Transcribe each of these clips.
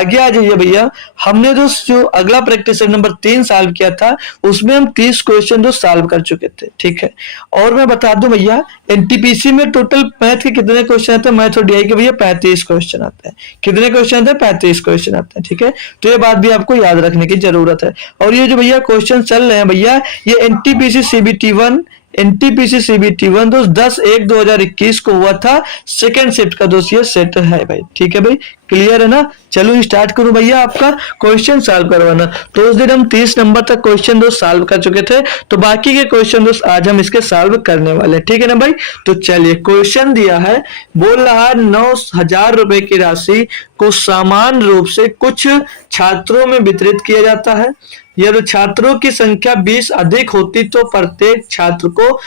आगे आ जाइए भैया। हमने जो अगला प्रैक्टिस नंबर 3 सॉल्व किया था उसमें हम 30 क्वेश्चन जो सॉल्व कर चुके थे, ठीक है। और मैं बता दूं भैया एनटीपीसी में टोटल मैथ के कितने क्वेश्चन आते हैं, मैथ और डीआई के भैया 35 क्वेश्चन आते हैं। कितने क्वेश्चन आते हैं? 35 क्वेश्चन आते हैं, ठीक है। तो ये बात भी आपको याद रखने की जरूरत है। और ये जो भैया क्वेश्चन चल रहे हैं भैया, ये एनटीपीसी सीबीटी 1 एनटीपीसी सीबीटी 1 दोस्त 10/1/2021 को हुआ था, सेकंड शिफ्ट का दोस्त ये सेट है भाई, ठीक है भाई। क्लियर है ना? चलो स्टार्ट करूं भैया आपका क्वेश्चन सॉल्व करवाना। तो उस दिन हम 30 नंबर तक क्वेश्चन दोस्त सॉल्व कर चुके थे, तो बाकी के क्वेश्चन दोस्त आज हम इसके सॉल्व करने वाले हैं, ठीक है ना भाई। तो चलिए क्वेश्चन दिया है, बोल रहा है 9,000 रुपए की राशि को समान रूप से कुछ छात्रों में वितरित किया जाता है। यदि छात्रों की संख्या 20 अधिक होती तो प्रत्येक छात्र को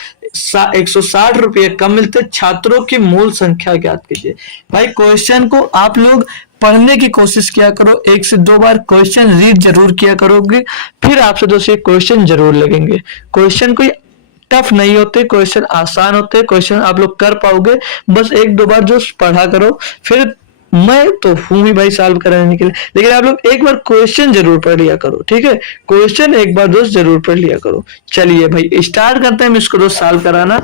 160 रुपये कम मिलते। छात्रों की मूल संख्या ज्ञात कीजिए। भाई क्वेश्चन को आप लोग पढ़ने की कोशिश किया करो, 1 से 2 बार क्वेश्चन रीड जरूर किया करोगे, फिर आपसे दोस्तों क्वेश्चन जरूर लगेंगे। क्वेश्चन कोई टफ नहीं होते, क्वेश्चन आसान होते, क्वेश्चन आप लोग कर पाओगे। बस 1-2 बार जो पढ़ा करो, फिर मैं तो हूं ही भाई सॉल्व कराने के लिए, लेकिन आप लोग एक बार क्वेश्चन जरूर पढ़ लिया करो, ठीक है। क्वेश्चन एक बार दोस्त जरूर पढ़ लिया करो। चलिए भाई स्टार्ट करते हैं हम इसको दोस्त सॉल्व कराना।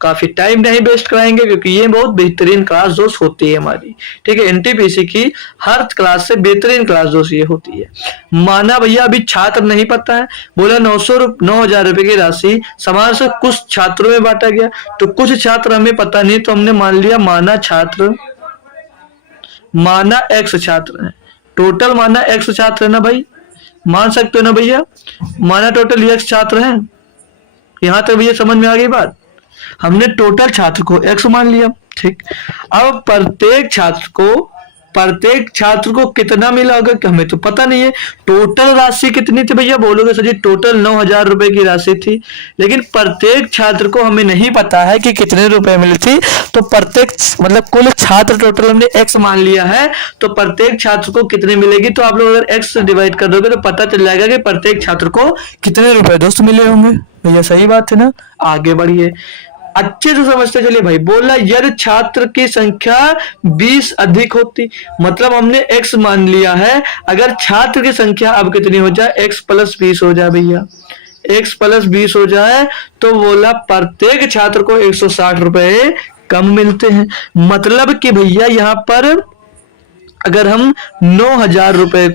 काफी टाइम नहीं वेस्ट कराएंगे क्योंकि ये बहुत बेहतरीन क्लास दोस्त होती है हमारी, ठीक है। एनटीपीसी की हर क्लास से बेहतरीन क्लास दोस्त ये होती है। माना भैया अभी छात्र नहीं पता है, बोला 9,000 रुपए की राशि समान से कुछ छात्रों में बांटा गया, तो कुछ छात्र हमें पता नहीं, तो हमने मान लिया माना x छात्र है, टोटल माना x छात्र है ना भाई, मान सकते हो ना भैया, माना टोटल x छात्र है। यहां तक भैया समझ में आ गई बात। हमने टोटल छात्र को x मान लिया, ठीक। अब प्रत्येक छात्र को कितना मिला होगा कि हमें तो पता नहीं है। टोटल राशि कितनी थी भैया? बोलोगे सर जी टोटल 9,000 रुपए की राशि थी, लेकिन प्रत्येक छात्र को हमें नहीं पता है कि कितने रुपए मिली थी। तो प्रत्येक मतलब कुल छात्र टोटल हमने x मान लिया है, तो प्रत्येक छात्र को कितने मिलेगी, तो आप लोग अगर x से डिवाइड कर दोगे तो पता चल जाएगा कि प्रत्येक छात्र को कितने रुपए दोस्त मिले होंगे। भैया सही बात है ना? आगे बढ़िए, अच्छे से समझते चलिए भाई। बोला यदि छात्र की संख्या 20 अधिक होती, मतलब हमने x मान लिया है, अगर छात्र की संख्या अब कितनी हो जाए, x + 20 हो जाए भैया, x + 20 हो जाए, तो बोला प्रत्येक छात्र को 160 रुपए कम मिलते हैं। मतलब कि भैया यहाँ पर अगर हम 9,000 रुपए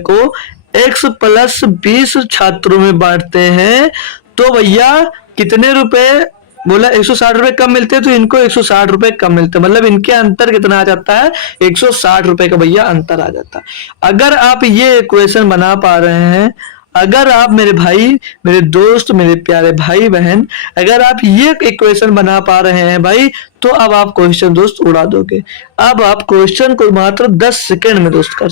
को x + 20 छात्रों में बांटते हैं, तो भैया कितने रुपए? बोला 160 रुपए कम मिलते हैं, तो इनको 160 रुपए कम मिलते हैं, मतलब इनके अंतर कितना आ जाता है? 160 रुपए का भैया अंतर आ जाता है। अगर आप ये इक्वेशन बना पा रहे हैं, अगर आप मेरे भाई, मेरे दोस्त, मेरे प्यारे भाई बहन, अगर आप ये इक्वेशन बना पा रहे हैं भाई, तो अब आप क्वेश्चन दोस्त उड़ा दोगे। अब आप क्वेश्चन को मात्र 10 सेकंड में दोस्त कर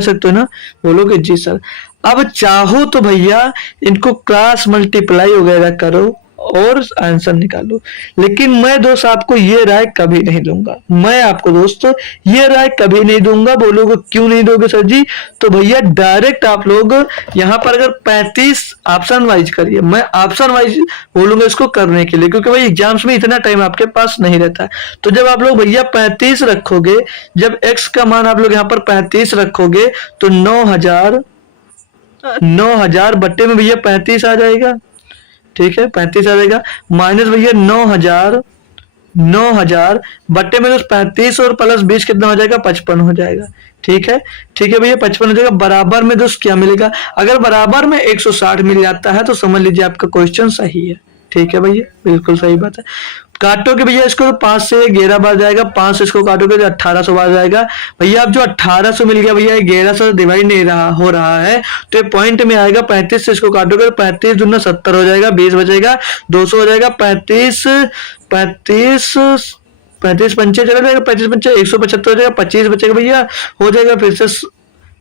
सकते हो ना? बोलोगे जी सर। अब चाहो तो भैया इनको क्रॉस मल्टीप्लाई वगैरह करो और आंसर निकालो, लेकिन मैं दोस्त आपको ये राय कभी नहीं दूंगा। मैं आपको दोस्तों ये राय कभी नहीं दूंगा। बोलोगे क्यों नहीं दोगे सर जी? तो भैया डायरेक्ट आप लोग यहाँ पर अगर 35 ऑप्शन वाइज करिए, मैं ऑप्शन वाइज बोलूंगा इसको करने के लिए, क्योंकि भाई एग्जाम्स में इतना टाइम आपके पास नहीं रहता। तो जब आप लोग भैया 35 रखोगे, जब x का मान आप लोग यहाँ पर 35 रखोगे, तो 9,000 बट्टे में भैया 35 आ जाएगा, ठीक है, 35 आ जाएगा। माइनस भैया 9,000 बट्टे में 35 और प्लस 20 कितना हो जाएगा? 55 हो जाएगा, ठीक है भैया 55 हो जाएगा। बराबर में दोस्त क्या मिलेगा? अगर बराबर में 160 मिल जाता है तो समझ लीजिए आपका क्वेश्चन सही है, ठीक है भैया, बिल्कुल सही बात है। काटोगे भैया इसको तो 5 से 11 बार जाएगा, 5 से इसको काटोगे तो 1800 बार जाएगा। भैया अब जो 1800 मिल गया भैया 1100 डिवाइड नहीं हो रहा है, तो ये पॉइंट में आएगा। 35 से इसको काटोगे तो 35 दूना 70 हो जाएगा, 20 बचेगा, 200 हो जाएगा, 35 पंचे चला जाएगा, 35 पंचे 175 हो जाएगा, 25 बचेगा भैया, हो जाएगा फिर से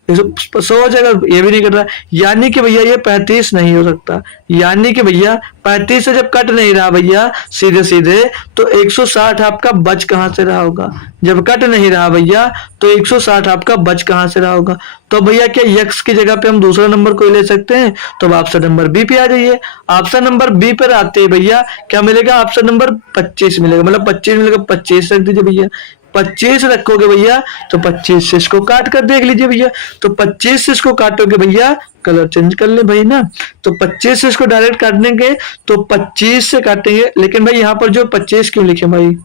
100 हो जाएगा। ये भी नहीं कर रहा, यानी कि भैया ये 35 नहीं हो सकता। यानी कि भैया 35 से जब कट नहीं रहा भैया सीधे सीधे, तो 160 आपका बच कहां से रहा होगा? जब कट नहीं रहा भैया तो 160 आपका बच कहां से रहा होगा? तो भैया क्या x की जगह पे हम दूसरा नंबर कोई ले सकते हैं? तो ऑप्शन नंबर बी पे आ जाइए। ऑप्शन नंबर बी पर आते ही भैया क्या मिलेगा? ऑप्शन नंबर 25 मिलेगा, मतलब 25 मिलेगा, 25 रख दीजिए भैया। 25 रखोगे भैया तो 25 से इसको काट कर देख लीजिए भैया, तो 25 से इसको काटोगे भैया, कलर चेंज कर ले भाई ना, तो 25 से इसको डायरेक्ट काटने के तो 25 से काटेंगे, लेकिन भाई यहाँ पर जो 25 क्यों लिखे भाई,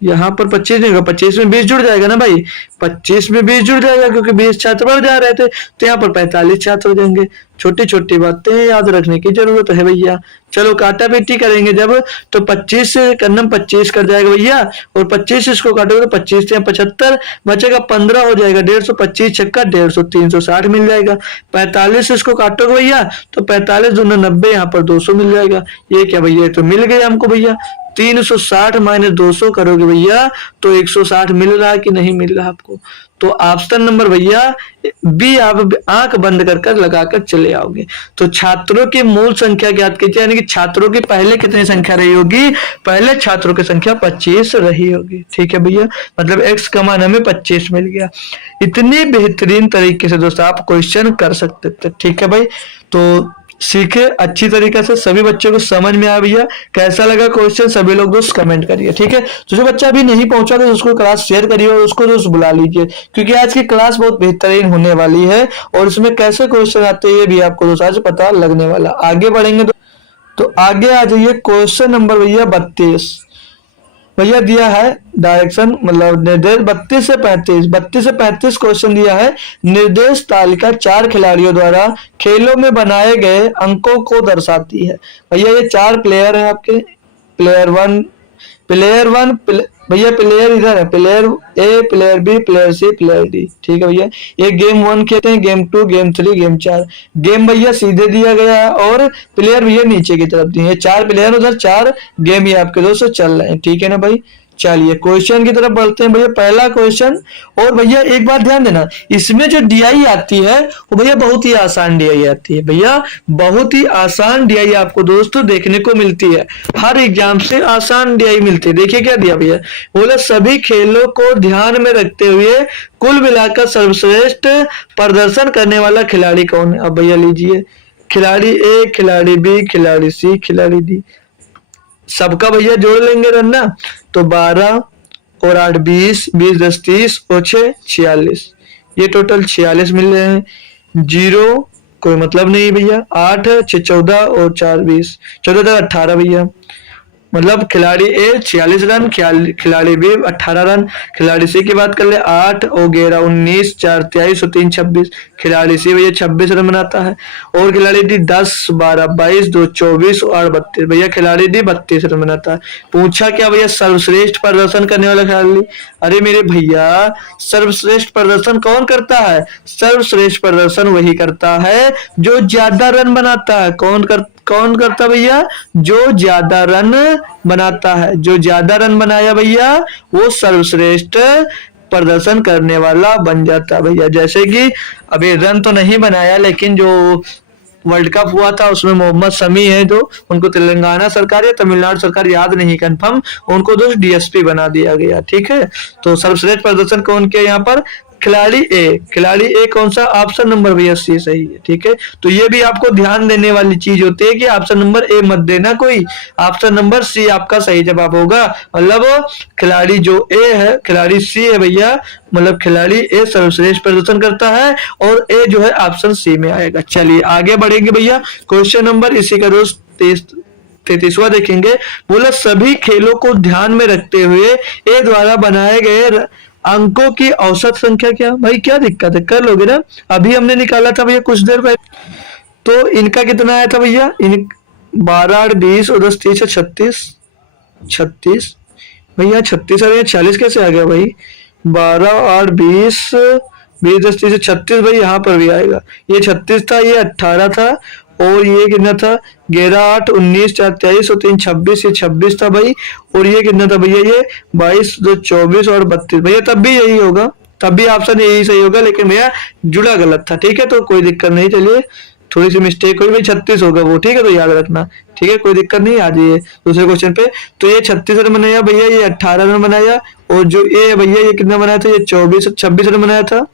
यहाँ पर 25 नहीं होगा, 25 में 20 जुड़ जाएगा ना भाई, 25 में 20 जुड़ जाएगा क्योंकि 20 छात्र बढ़ जा रहे थे, तो यहाँ पर 45 छात्र हो जाएंगे। छोटी छोटी बातें याद रखने की जरूरत है भैया। चलो काटा पीटी करेंगे जब, तो 25 से करना 25 कर जाएगा भैया, और 25 इसको काटोगे तो 25 से 75 बचेगा, 15 हो जाएगा, 150, 25 छक्का 150, 360 मिल जाएगा। 45 इसको काटोगे भैया तो 45 दूना 90, यहाँ पर 200 मिल जाएगा। ये क्या भैया, तो मिल गया हमको भैया। 360 माइनस 200 करोगे भैया तो 160 मिल रहा है कि नहीं मिल रहा आपको, तो ऑप्शन नंबर भैया बी आप आंख बंद कर कर लगाकर चले आओगे। तो छात्रों की मूल संख्या ज्ञात कीजिए, यानी कि छात्रों की पहले कितनी संख्या रही होगी, पहले छात्रों की संख्या 25 रही होगी। ठीक है भैया, मतलब x का मान हमें 25 मिल गया। इतनी बेहतरीन तरीके से दोस्तों आप क्वेश्चन कर सकते थे। ठीक है भाई, तो सीखे अच्छी तरीके से, सभी बच्चों को समझ में आ भैया। कैसा लगा क्वेश्चन सभी लोग दोस्त कमेंट करिए। ठीक है, तो जो बच्चा अभी नहीं पहुंचा तो उसको क्लास शेयर करिए और उसको दोस्त बुला लीजिए, क्योंकि आज की क्लास बहुत बेहतरीन होने वाली है और इसमें कैसे क्वेश्चन आते हैं ये भी आपको दोस्त आज पता लगने वाला। आगे बढ़ेंगे तो आगे आ जाइए क्वेश्चन नंबर भैया 32 भैया दिया है डायरेक्शन, मतलब निर्देश 32 से 35 क्वेश्चन दिया है। निर्देश तालिका 4 खिलाड़ियों द्वारा खेलों में बनाए गए अंकों को दर्शाती है। भैया ये 4 प्लेयर है आपके, प्लेयर वन भैया, प्लेयर इधर है, player A, player B, player C, player D. ठीक है भैया, ये गेम 1 खेलते हैं, गेम 2, गेम 3, गेम 4। गेम भैया सीधे दिया गया है और प्लेयर भैया नीचे की तरफ दिए हैं। 4 प्लेयर उधर, 4 गेम ये आपके दोस्तों चल रहे हैं। ठीक है ना भाई, चलिए क्वेश्चन की तरफ बढ़ते हैं भैया। पहला क्वेश्चन, और भैया एक बात ध्यान देना, इसमें जो डीआई आती है वो भैया बहुत ही आसान डीआई आती है भैया, बहुत ही आसान डीआई आपको दोस्तों देखने को मिलती है। हर एग्जाम से आसान डीआई मिलती है। देखिए क्या दिया भैया, बोला सभी खेलों को ध्यान में रखते हुए कुल मिलाकर सर्वश्रेष्ठ प्रदर्शन करने वाला खिलाड़ी कौन है। अब भैया लीजिए, खिलाड़ी ए, खिलाड़ी बी, खिलाड़ी सी, खिलाड़ी डी, सबका भैया जोड़ लेंगे रन ना, तो 12 और 8 20, 20 10 30 और 6 46, ये टोटल 46 मिल रहे हैं। 0 कोई मतलब नहीं भैया, 8 6 14 और 4 20, 14 18 भैया, मतलब खिलाड़ी ए 46 रन, खिलाड़ी बी 18 रन, खिलाड़ी सी की बात कर ले 8 और 11 19, 4 23 और 3 26, खिलाड़ी सी भैया 26 रन बनाता है, और खिलाड़ी डी 10 12 22 2 24 और 8 32 भैया, खिलाड़ी डी 32 रन बनाता है। पूछा क्या भैया, सर्वश्रेष्ठ प्रदर्शन करने वाला खिलाड़ी। अरे मेरे भैया, सर्वश्रेष्ठ प्रदर्शन कौन करता है, सर्वश्रेष्ठ प्रदर्शन वही करता है जो ज्यादा रन बनाता है। कौन करता भैया, जो ज्यादा रन बनाता है। जो ज्यादा रन बनाया भैया वो सर्वश्रेष्ठ प्रदर्शन करने वाला बन जाता भैया। जैसे कि अभी रन तो नहीं बनाया, लेकिन जो वर्ल्ड कप हुआ था उसमें मोहम्मद शमी है जो, उनको तेलंगाना सरकार या तमिलनाडु सरकार याद नहीं कंफर्म, उनको दोस्त डीएसपी बना दिया गया। ठीक है, तो सर्वश्रेष्ठ प्रदर्शन कौन किया यहाँ पर, खिलाड़ी ए कौन सा, ऑप्शन नंबर भैया सी सही है। ठीक है, तो ये भी आपको ध्यान देने वाली चीज होती है कि ऑप्शन नंबर ए मत देना कोई, ऑप्शन नंबर सी आपका सही जवाब होगा। मतलब खिलाड़ी जो ए है, खिलाड़ी सी है भैया, मतलब खिलाड़ी ए सर्वश्रेष्ठ प्रदर्शन करता है और ए जो है ऑप्शन सी में आएगा। चलिए आगे बढ़ेंगे भैया, क्वेश्चन नंबर इसी का रोज 33वां देखेंगे। बोला सभी खेलों को ध्यान में रखते हुए ए द्वारा बनाए गए अंकों की औसत संख्या क्या। भाई क्या दिक्कत है, कर लोगे ना, अभी हमने निकाला था भैया कुछ देर पहले, तो इनका कितना आया था भैया, इन 12 8 20 और 10 30 36 भैया, 36 और 40 कैसे आ गया भाई, 12 8 20 20 10 30 36 भाई, यहाँ पर भी आएगा। ये 36 था, ये 18 था, और ये कितना था 11 8 19 4 23 और 3 26, ये 26 था भाई, और ये कितना था भैया, ये 22 2 24 और 32 भैया, तब भी यही होगा, तब भी ऑप्शन यही सही होगा, लेकिन भैया जुड़ा गलत था। ठीक है, तो कोई दिक्कत नहीं, चलिए थोड़ी सी मिस्टेक हुई भाई, 36 होगा वो। ठीक है, तो याद रखना। ठीक है, कोई दिक्कत नहीं। आ जाइए दूसरे क्वेश्चन पे। तो ये 36 रन बनाया भैया, ये 18 रन बनाया, और जो ए भैया ये कितना बनाया था, ये 26 रन बनाया था,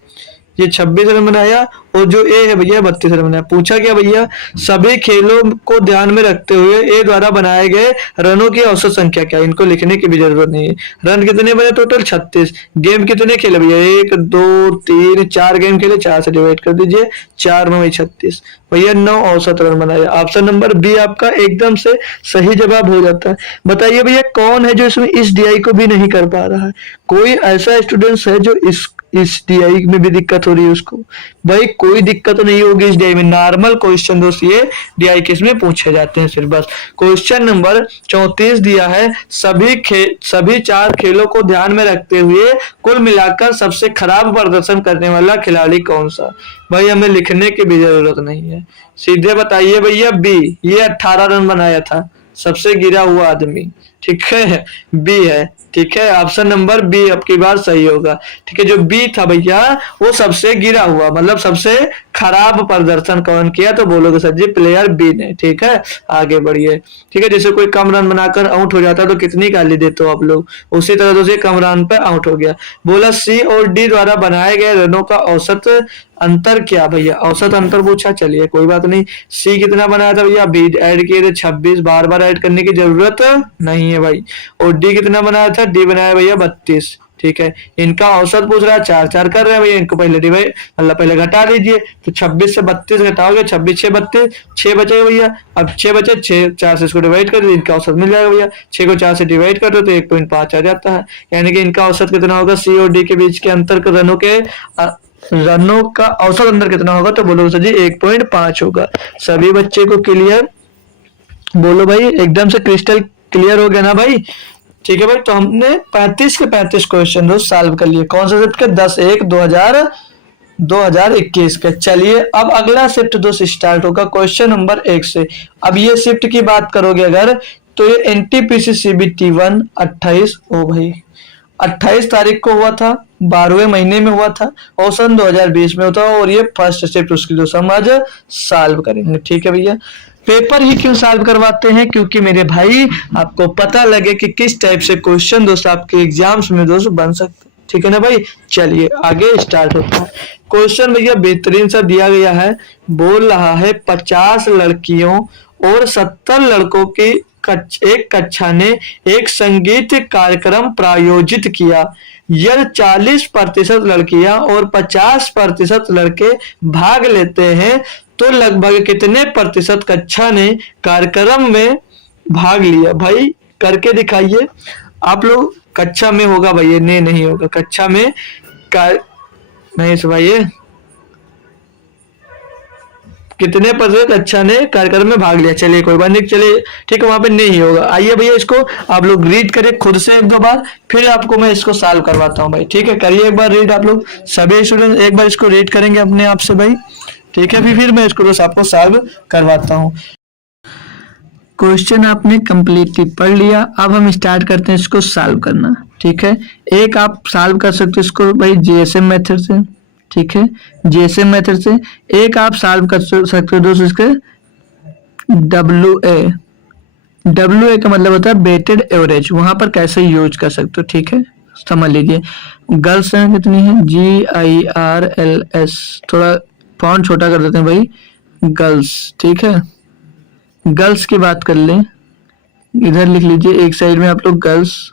ये 26 रन बनाया, और जो ए है भैया 32 रन बनाया। पूछा क्या भैया, सभी खेलों को ध्यान में रखते हुए ए द्वारा बनाए गए रनों की औसत संख्या क्या है। इनको लिखने की भी जरूरत नहीं है। रन कितने बने टोटल 36। गेम कितने खेले भैया, 1 2 3 4 गेम खेले, 4 से डिवाइड कर दीजिए, 4 में वही 36 भैया 9 औसत रन बनाए। ऑप्शन नंबर बी आपका एकदम से सही जवाब हो जाता है। बताइए भैया कौन है जो इसमें इस डीआई को भी नहीं कर पा रहा है। कोई ऐसा स्टूडेंट्स है जो इस डीआई में भी दिक्कत हो रही है उसको। भाई कोई दिक्कत तो नहीं होगी इस डीआई में, नॉर्मल क्वेश्चन दोस्त ये डीआई केस में पूछे जाते हैं सिर्फ बस। क्वेश्चन नंबर 34 दिया है, सभी 4 खेलों को ध्यान में रखते हुए कुल मिलाकर सबसे खराब प्रदर्शन करने वाला खिलाड़ी कौन सा। भाई हमें लिखने की भी जरूरत नहीं है, सीधे बताइए भैया बी। ये 18 रन बनाया था, सबसे गिरा हुआ आदमी, ठीक है, बी है। ठीक है, ऑप्शन नंबर बी आपकी बार सही होगा। ठीक है, जो बी था भैया वो सबसे गिरा हुआ, मतलब सबसे खराब प्रदर्शन कौन किया, तो बोलोगे सर जी प्लेयर बी ने। ठीक है, आगे बढ़िए। ठीक है, जैसे कोई कम रन बनाकर आउट हो जाता है तो कितनी गाली देते हो आप लोग, उसी तरह से कम रन पे आउट हो गया। बोला सी और डी द्वारा बनाए गए रनों का औसत अंतर क्या भैया, औसत अंतर पूछा, चलिए कोई बात नहीं। सी कितना बनाया था भैया, बी ऐड किए थे 26, बार बार ऐड करने की जरूरत नहीं है भाई। और डी कितना बनाया था, डी बनाया भैया 32। ठीक है, इनका औसत पूछ रहा है, 4 कर रहे हैं भैया, इनको पहले डिवाइड मतलब पहले घटा लीजिए, तो 26 से 32 घटाओगे, 26 6 32, 6 बचेगा भैया। अब 6 बचे, 6 4 से इसको डिवाइड कर दो, इनका औसत मिल जाएगा भैया। 6 को 4 से डिवाइड कर दो तो 1.5 आ जाता है, यानी कि इनका औसत कितना होगा, सी और डी के बीच के अंतर रनों का औसत अंतर कितना होगा, तो बोलो सर जी 1.5 होगा। सभी बच्चे को क्लियर, बोलो भाई एकदम से क्रिस्टल क्लियर हो गया ना भाई। ठीक है भाई, तो हमने 35 के 35 क्वेश्चन दोस्त सॉल्व कर लिए। कौन सा शिफ्ट के, 10/1/2021 के। चलिए अब अगला शिफ्ट दोस्त स्टार्ट होगा क्वेश्चन नंबर 1 से। अब ये शिफ्ट की बात करोगे अगर, तो ये एनटीपीसी सीबीटी 1 28, ओ भाई 28 तारीख को हुआ था, 12वें महीने में हुआ था, और सन 2020 में होता है, और ये फर्स्ट शिफ्ट उसकी जो समझ सॉल्व करेंगे। ठीक है भैया, पेपर ही क्यों सॉल्व करवाते हैं, क्योंकि मेरे भाई आपको पता लगे कि किस टाइप से क्वेश्चन दोस्त आपके एग्जाम्स में दोस्त बन सकते। ठीक है ना भाई, चलिए आगे स्टार्ट होता है। क्वेश्चन भैया बेहतरीन सा दिया गया है, बोल रहा है 50 लड़कियों और 70 लड़कों की एक कक्षा ने एक संगीत कार्यक्रम प्रायोजित किया। यदि 40% लड़कियां और 50% लड़के भाग लेते हैं तो लगभग कितने प्रतिशत कक्षा ने कार्यक्रम में भाग लिया। भाई करके दिखाइए आप लोग। कक्षा में होगा भाई, ये नहीं होगा कक्षा में नहीं भाई, कितने प्रतिशत कक्षा ने कार्यक्रम में भाग लिया। चलिए कोई बात नहीं, चलिए ठीक है, वहां पे नहीं होगा। आइए भैया इसको आप लोग रीड करें खुद से 1-2 बार, फिर आपको मैं इसको सॉल्व करवाता हूँ भाई। ठीक है, करिए एक बार रीड आप लोग, सभी स्टूडेंट एक बार इसको रीड करेंगे अपने आप से भाई। ठीक है, फिर मैं इसको बस आपको सॉल्व करवाता हूँ। क्वेश्चन आपने कंप्लीटली पढ़ लिया, अब हम स्टार्ट करते हैं इसको सॉल्व करना। ठीक है, एक आप सॉल्व कर सकते हो इसको भाई जीएसएम मेथड से। ठीक है, जीएसएम मेथड से। एक आप सॉल्व कर सकते हो दोस्तों इसके डब्ल्यू ए का मतलब होता है वेटेड एवरेज, वहां पर कैसे यूज कर सकते हो। ठीक है, समझ लीजिए। गर्ल्स हैं कितनी है, GIRLS, थोड़ा फॉन्ट छोटा कर देते हैं भाई, गर्ल्स। ठीक है, गर्ल्स की बात कर लें, इधर लिख लीजिए एक साइड में आप लोग गर्ल्स,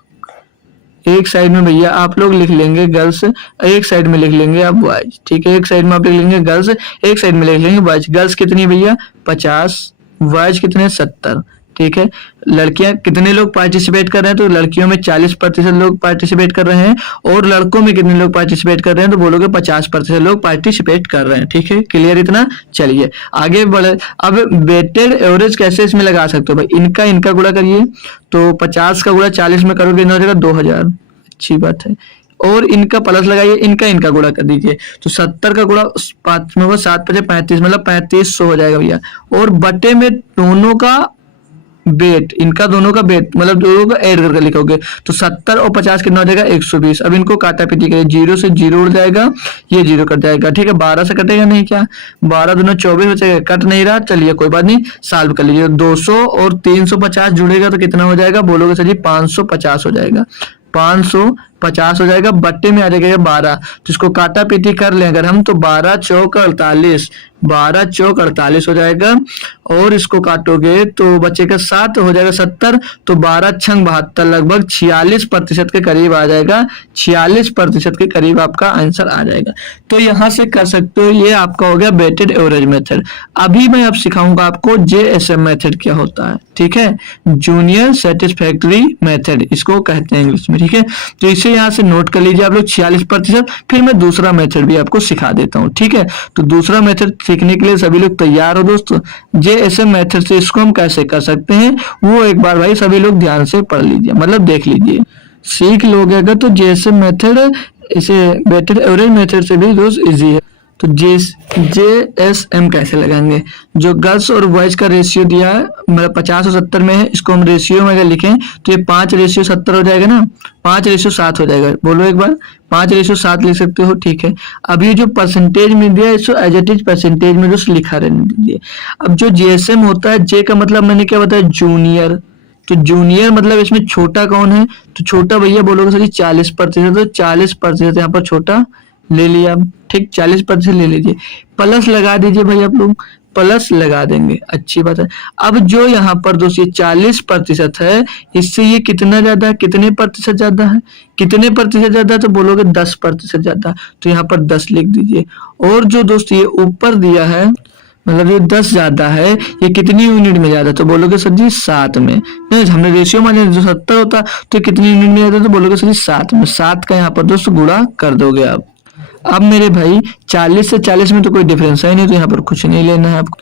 एक साइड में भैया आप लोग लिख लेंगे गर्ल्स, एक साइड में लिख लेंगे आप बॉयज। ठीक है, एक साइड में आप लिख लेंगे गर्ल्स, एक साइड में लिख लेंगे बॉयज। गर्ल्स कितनी भैया 50, बॉयज कितने 70। ठीक है, लड़कियां कितने लोग पार्टिसिपेट कर रहे हैं, तो लड़कियों में 40% लोग पार्टिसिपेट कर रहे हैं, और लड़कों में कितने लोग पार्टिसिपेट कर रहे हैं, तो बोलोगे 50% लोग पार्टिसिपेट कर रहे हैं। ठीक है, क्लियर इतना। चलिए आगे बढ़े। अब वेटेड एवरेज कैसे इसमें लगा सकते हो भाई, इनका गुणा करिए, तो 50 का गुणा 40 में करोगे ना हो जाएगा 2000, अच्छी बात है। और इनका प्लस लगाइए, इनका गुणा कर दीजिए, तो 70 का गुणा 5 में होगा 7×5 = 35, मतलब 3500 हो जाएगा भैया। और बटे में दोनों का बेट, इनका दोनों का बेट मतलब दोनों का ऐड करके लिखोगे, तो 70 और 50 कितना हो जाएगा 120। अब इनको काटा पीटी करिए, 0 से 0 उड़ जाएगा, ये 0 कट जाएगा। ठीक है, 12 से कटेगा नहीं क्या, 12 दूना 24 बचेगा, कट नहीं रहा। चलिए कोई बात नहीं, सॉल्व कर लीजिए। 200 और 350 जुड़ेगा तो कितना हो जाएगा, बोलोगे सर जी 550 हो जाएगा। 500 50 हो जाएगा, बट्टे में आ जाएगा 12, तो इसको काटा पीटी कर लें अगर हम, तो 12 चौक 48, 12 चौक 48 हो जाएगा, और इसको काटोगे तो बचेगा 7, हो जाएगा 70, तो 12 छंग 72, लगभग 46% के करीब आ जाएगा, 46% के करीब आपका आंसर आ जाएगा। तो यहाँ से कर सकते हो, ये आपका हो गया वेटेड एवरेज मेथड। अभी मैं अब सिखाऊंगा आपको JSM मेथड क्या होता है, ठीक है, जूनियर सेटिस्फैक्टरी मेथड इसको कहते हैं इंग्लिश में, ठीक है। तो इसे यहाँ से नोट कर लीजिए आप लोग 46%, फिर मैं दूसरा मेथड भी आपको सिखा देता हूँ, ठीक है। तो दूसरा मेथड सीखने के लिए सभी लोग तैयार हो दोस्तों। JSM मेथड से इसको हम कैसे कर सकते हैं वो एक बार भाई सभी लोग ध्यान से पढ़ लीजिए, मतलब देख लीजिए, सीख लोगे अगर तो JSM मेथड इसे वेटेड एवरेज मेथड से भी दोस्त इजी है। तो JSM कैसे लगाएंगे, जो गर्ल्स और बॉयज का रेशियो दिया है मतलब 50 और 70 में है, इसको हम रेशियो में अगर लिखें तो ये 5:70 हो जाएगा ना, 5:7 हो जाएगा, बोलो एक बार, 5:7 लिख सकते हो, ठीक है। अब ये जो परसेंटेज में दिया है इसको एज इट इज परसेंटेज में जो लिखा रहने दीजिए। अब जो JSM होता है, J का मतलब मैंने क्या बताया, जूनियर, तो जूनियर मतलब इसमें छोटा कौन है, तो छोटा भैया बोलोगे सर 40%, तो 40% यहाँ पर छोटा ले लिया, ठीक, 40% ले लीजिए, प्लस लगा दीजिए भाई, आप लोग प्लस लगा देंगे, अच्छी बात है। अब जो यहाँ पर दोस्तों 40% है, इससे ये कितना ज्यादा है, कितने प्रतिशत ज्यादा है, कितने प्रतिशत ज्यादा है, तो बोलोगे 10% ज्यादा, तो यहाँ पर 10 लिख दीजिए। और जो दोस्तों ये ऊपर दिया है, मतलब ये 10 ज्यादा है, ये कितनी यूनिट में ज्यादा, तो बोलोगे सर जी 7 में, नहीं हमने रेशियो माने जो 70 होता तो कितनी यूनिट में ज्यादा, तो बोलोगे सर जी 7 में, 7 का यहाँ पर दोस्तों गुणा कर दोगे आप। अब मेरे भाई 40 से 40 में तो कोई डिफरेंस है नहीं, तो यहाँ पर कुछ नहीं लेना है आपको।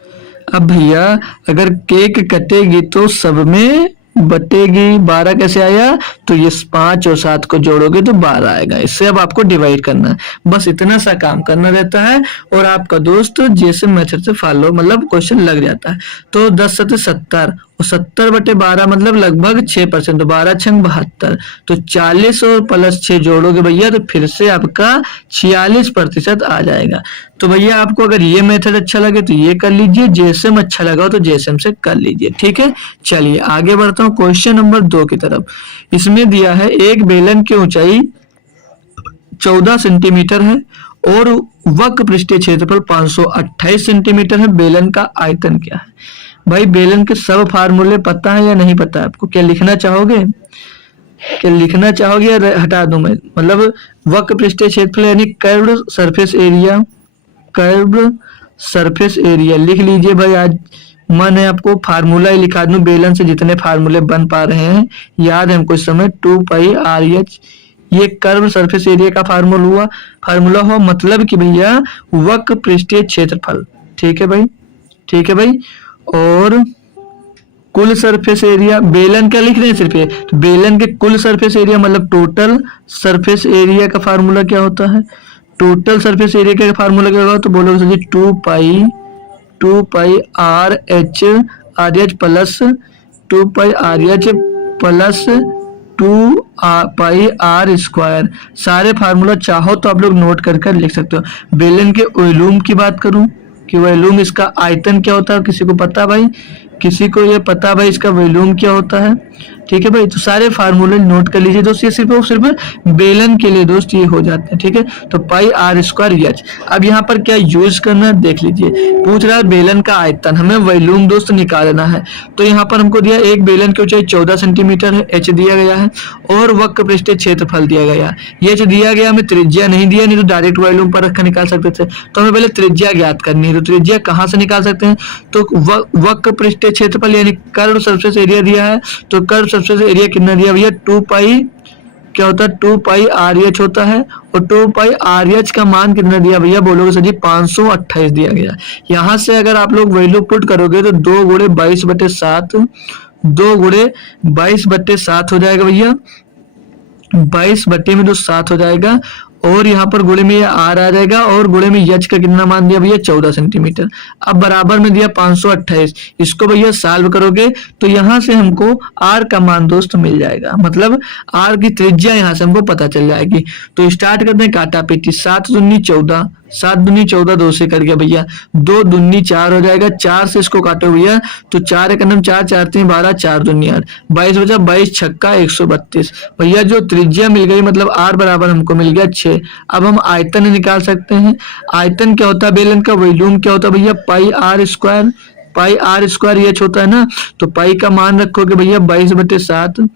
अब भैया अगर केक कटेगी तो सब में बटेगी, 12 कैसे आया, तो ये 5 और 7 को जोड़ोगे तो 12 आएगा, इससे अब आपको डिवाइड करना है, बस इतना सा काम करना रहता है और आपका दोस्त JSM मेथड से फॉलो मतलब क्वेश्चन लग जाता है। तो 10 7 70 और 70/12 मतलब लगभग 6%, तो 12 छंग 72, तो 40 और प्लस 6 जोड़ोगे भैया तो फिर से आपका 46% आ जाएगा। तो भैया आपको अगर ये मेथड अच्छा लगे तो ये कर लीजिए, JSM अच्छा लगा तो JSM से कर लीजिए, ठीक है। चलिए आगे बढ़ता हूँ क्वेश्चन नंबर 2 की तरफ। इसमें दिया है एक बेलन की ऊंचाई 14 सेंटीमीटर है और वक्र पृष्ठीय क्षेत्रफल 528 सेंटीमीटर है, बेलन का आयतन क्या है। भाई बेलन के सब फार्मूले पता है या नहीं पता है आपको, क्या लिखना चाहोगे, क्या लिखना चाहोगे या हटा दूं मैं, मतलब वक्र पृष्ठीय क्षेत्रफल यानी curved surface area, curved surface area लिख लीजिए भाई। आज मन है आपको फार्मूला ही लिखा दूं, बेलन से जितने फार्मूले बन पा रहे हैं याद है हमको इस समय, 2πr/h ये कर्व सरफेस एरिया का फार्मूला हुआ, मतलब कि भैया वक्र पृष्ठीय क्षेत्रफल, ठीक है भाई, ठीक है भाई। और कुल सरफेस एरिया, बेलन क्या लिख रहे हैं सिर्फ ये, तो बेलन के कुल सरफेस एरिया मतलब टोटल सरफेस एरिया का फार्मूला क्या होता है, टोटल सरफेस एरिया का फार्मूला क्या होगा, तो बोलोगे सर जी 2πr/h plus 2πr/h plus 2πr²। सारे फार्मूला चाहो तो आप लोग नोट कर लिख सकते हो। बेलन के वॉल्यूम की बात करूं कि वॉल्यूम इसका आयतन क्या होता है, किसी को पता भाई, किसी को ये पता भाई इसका वॉल्यूम क्या होता है, ठीक है भाई। तो सारे फार्मूले नोट कर लीजिए दोस्त, ये सिर्फ बेलन के लिए दोस्त ये हो जाते हैं, ठीक है। तो πr²h। अब यहाँ पर क्या यूज करना है देख लीजिए, पूछ रहा है बेलन का आयतन, हमें वॉल्यूम दोस्त निकालना है। तो यहाँ पर हमको दिया एक बेलन की ऊंचाई 14 सेंटीमीटर है, h दिया गया है, और वक्र पृष्ठीय क्षेत्रफल दिया गया है, ये h दिया गया, हमें त्रिज्या नहीं दिया, नहीं तो डायरेक्ट वॉल्यूम पर रखकर निकाल सकते थे। तो हमें पहले त्रिज्या ज्ञात करनी है, तो त्रिज्या कहाँ से निकाल सकते हैं, तो वक्र पृष्ठीय क्षेत्रफल यानी कर्व सरफेस एरिया दिया है, तो कर्व सरफेस एरिया कितना दिया भैया, 2π क्या होता है, 2πr/h होता है, और 2πr/h का मान कितना दिया भैया, बोलोगे सर जी 528 दिया गया। यहाँ से अगर आप लोग वैल्यू पुट करोगे तो 2 × 22/7, 2 × 22/7 हो जाएगा भैया, 22 बट्टे में तो 7 हो जाएगा, और यहाँ पर गुणे में ये आर आ जाएगा और गुणे में यच का कितना मान दिया भैया 14 सेंटीमीटर। अब बराबर में दिया 528, इसको भैया सॉल्व करोगे तो यहाँ से हमको आर का मान दोस्त मिल जाएगा, मतलब आर की त्रिज्या यहाँ से हमको पता चल जाएगी। तो स्टार्ट करते हैं काटा पीटी, 7 दूनी 14, 7 दूनी 14, 2 से कट गया भैया, 2 दूनी 4 हो जाएगा, 4 से इसको काटो भैया तो 4 एक नम 4, 4 3 12, 4 दूनी 8, 22 बचा, 22 छक्का 132 भैया। जो त्रिज्या मिल गई मतलब आर बराबर हमको मिल गया 6। अब हम आयतन निकाल सकते हैं। आयतन क्या होता है बेलन का, वॉल्यूम क्या होता है भैया, pi R square, pi R square ये होता है ना, तो पाई का मान रखोगे भैया 22/7।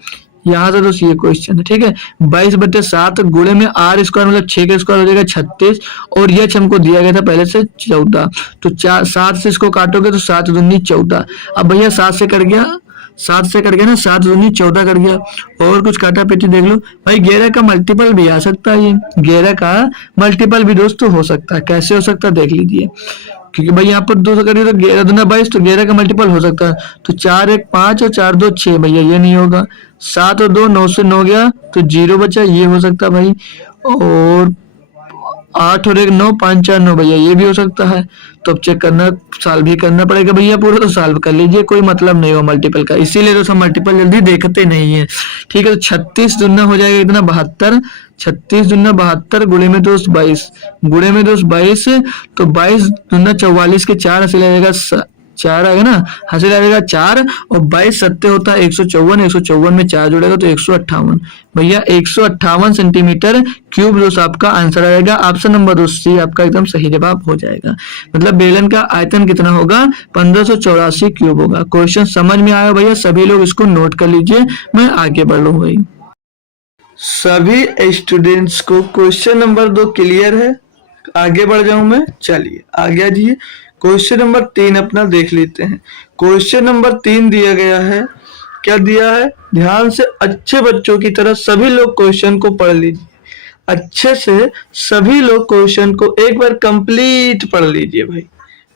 यहाँ से दोस्त ये क्वेश्चन है, ठीक है। 22/7 गुणे में आर स्क्वायर मतलब 6 का स्क्वायर हो जाएगा 36, और यह हमको दिया गया था पहले से 14, तो 7 से इसको काटोगे तो 7 दूनी 14। अब भैया 7 से कट गया, 7 से कट गया ना, 7 दूनी 14 कट गया। और कुछ काटा पेटी देख लो भाई, 11 का मल्टीपल भी आ सकता है, ये 11 का मल्टीपल भी दोस्तों हो सकता है। कैसे हो सकता है देख लीजिए, क्योंकि भाई यहाँ पर 2 से करिए तो 11 दूना 22, तो 11 का मल्टीपल हो सकता है। तो 4 1 5 और 4 2 6 भैया, ये नहीं होगा। 7 और 2 9 से 9 गया तो 0 बचा, ये हो सकता है भाई। और 8 और 1 9, 5 4 9 भैया, ये भी हो सकता है। तो अब चेक करना, सॉल्व भी करना पड़ेगा भैया पूरा, तो सॉल्व कर लीजिए, कोई मतलब नहीं हो मल्टीपल का, इसीलिए तो सब मल्टीपल जल्दी देखते नहीं है, ठीक है। तो 36 दूना हो जाएगा इतना 72, 36 दूना 72 गुणे में दोस्त 22, गुणे में दोस्त 22, तो 22 दूना 44 के 4 ऐसे लगेगा 4 आएगा ना, हासिल आएगा 4, और 22 सत्ते होता है 154, 154 में 4 जुड़ेगा तो 158 भैया, 158 सेंटीमीटर क्यूब दोस्त आपका आंसर आएगा। ऑप्शन नंबर 2 सी आपका एकदम सही जवाब हो जाएगा। मतलब बेलन का आयतन कितना होगा, 1584 क्यूब होगा। क्वेश्चन समझ में आया भैया, सभी लोग इसको नोट कर लीजिए, मैं आगे बढ़ रहा हूँ भाई। सभी स्टूडेंट्स को क्वेश्चन नंबर 2 क्लियर है, आगे बढ़ जाऊं मैं, चलिए आगे आ जाइए। क्वेश्चन नंबर 3 अपना देख लेते हैं। क्वेश्चन नंबर 3 दिया गया है, क्या दिया है, ध्यान से अच्छे बच्चों की तरह सभी लोग क्वेश्चन को पढ़ लीजिए, अच्छे से सभी लोग क्वेश्चन को एक बार कंप्लीट पढ़ लीजिए भाई,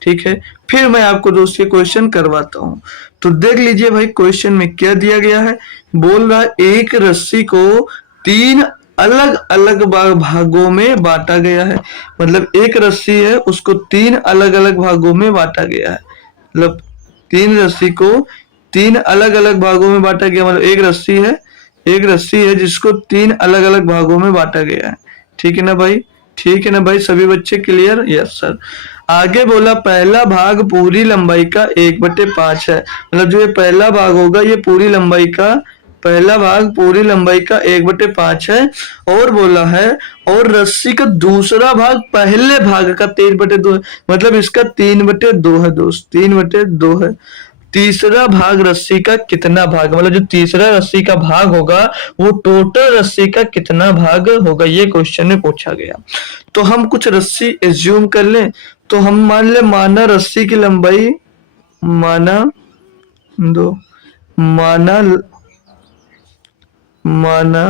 ठीक है। फिर मैं आपको दोस्त ये क्वेश्चन करवाता हूं। तो देख लीजिए भाई क्वेश्चन में क्या दिया गया है, बोल रहा है एक रस्सी को 3 अलग अलग भागों में बांटा गया है। मतलब एक रस्सी है उसको 3 अलग अलग भागों में बांटा गया है, मतलब 3 रस्सी को 3 अलग अलग भागों में बांटा गया, मतलब एक रस्सी है जिसको 3 अलग अलग भागों में बांटा गया है, ठीक है ना भाई, ठीक है ना भाई, सभी बच्चे क्लियर, यस सर। आगे बोला पहला भाग पूरी लंबाई का 1/5 है, मतलब जो ये पहला भाग होगा ये पूरी लंबाई का, पहला भाग पूरी लंबाई का 1/5 है। और बोला है और रस्सी का दूसरा भाग पहले भाग का 3/2 है, मतलब इसका 3/2 है दोस्त, 3/2 है। तीसरा भाग रस्सी का कितना भाग, मतलब जो तीसरा रस्सी का भाग होगा वो टोटल रस्सी का कितना भाग होगा, ये क्वेश्चन में पूछा गया। तो हम कुछ रस्सी एज्यूम कर लें, तो हम मान ले, माना रस्सी की लंबाई, माना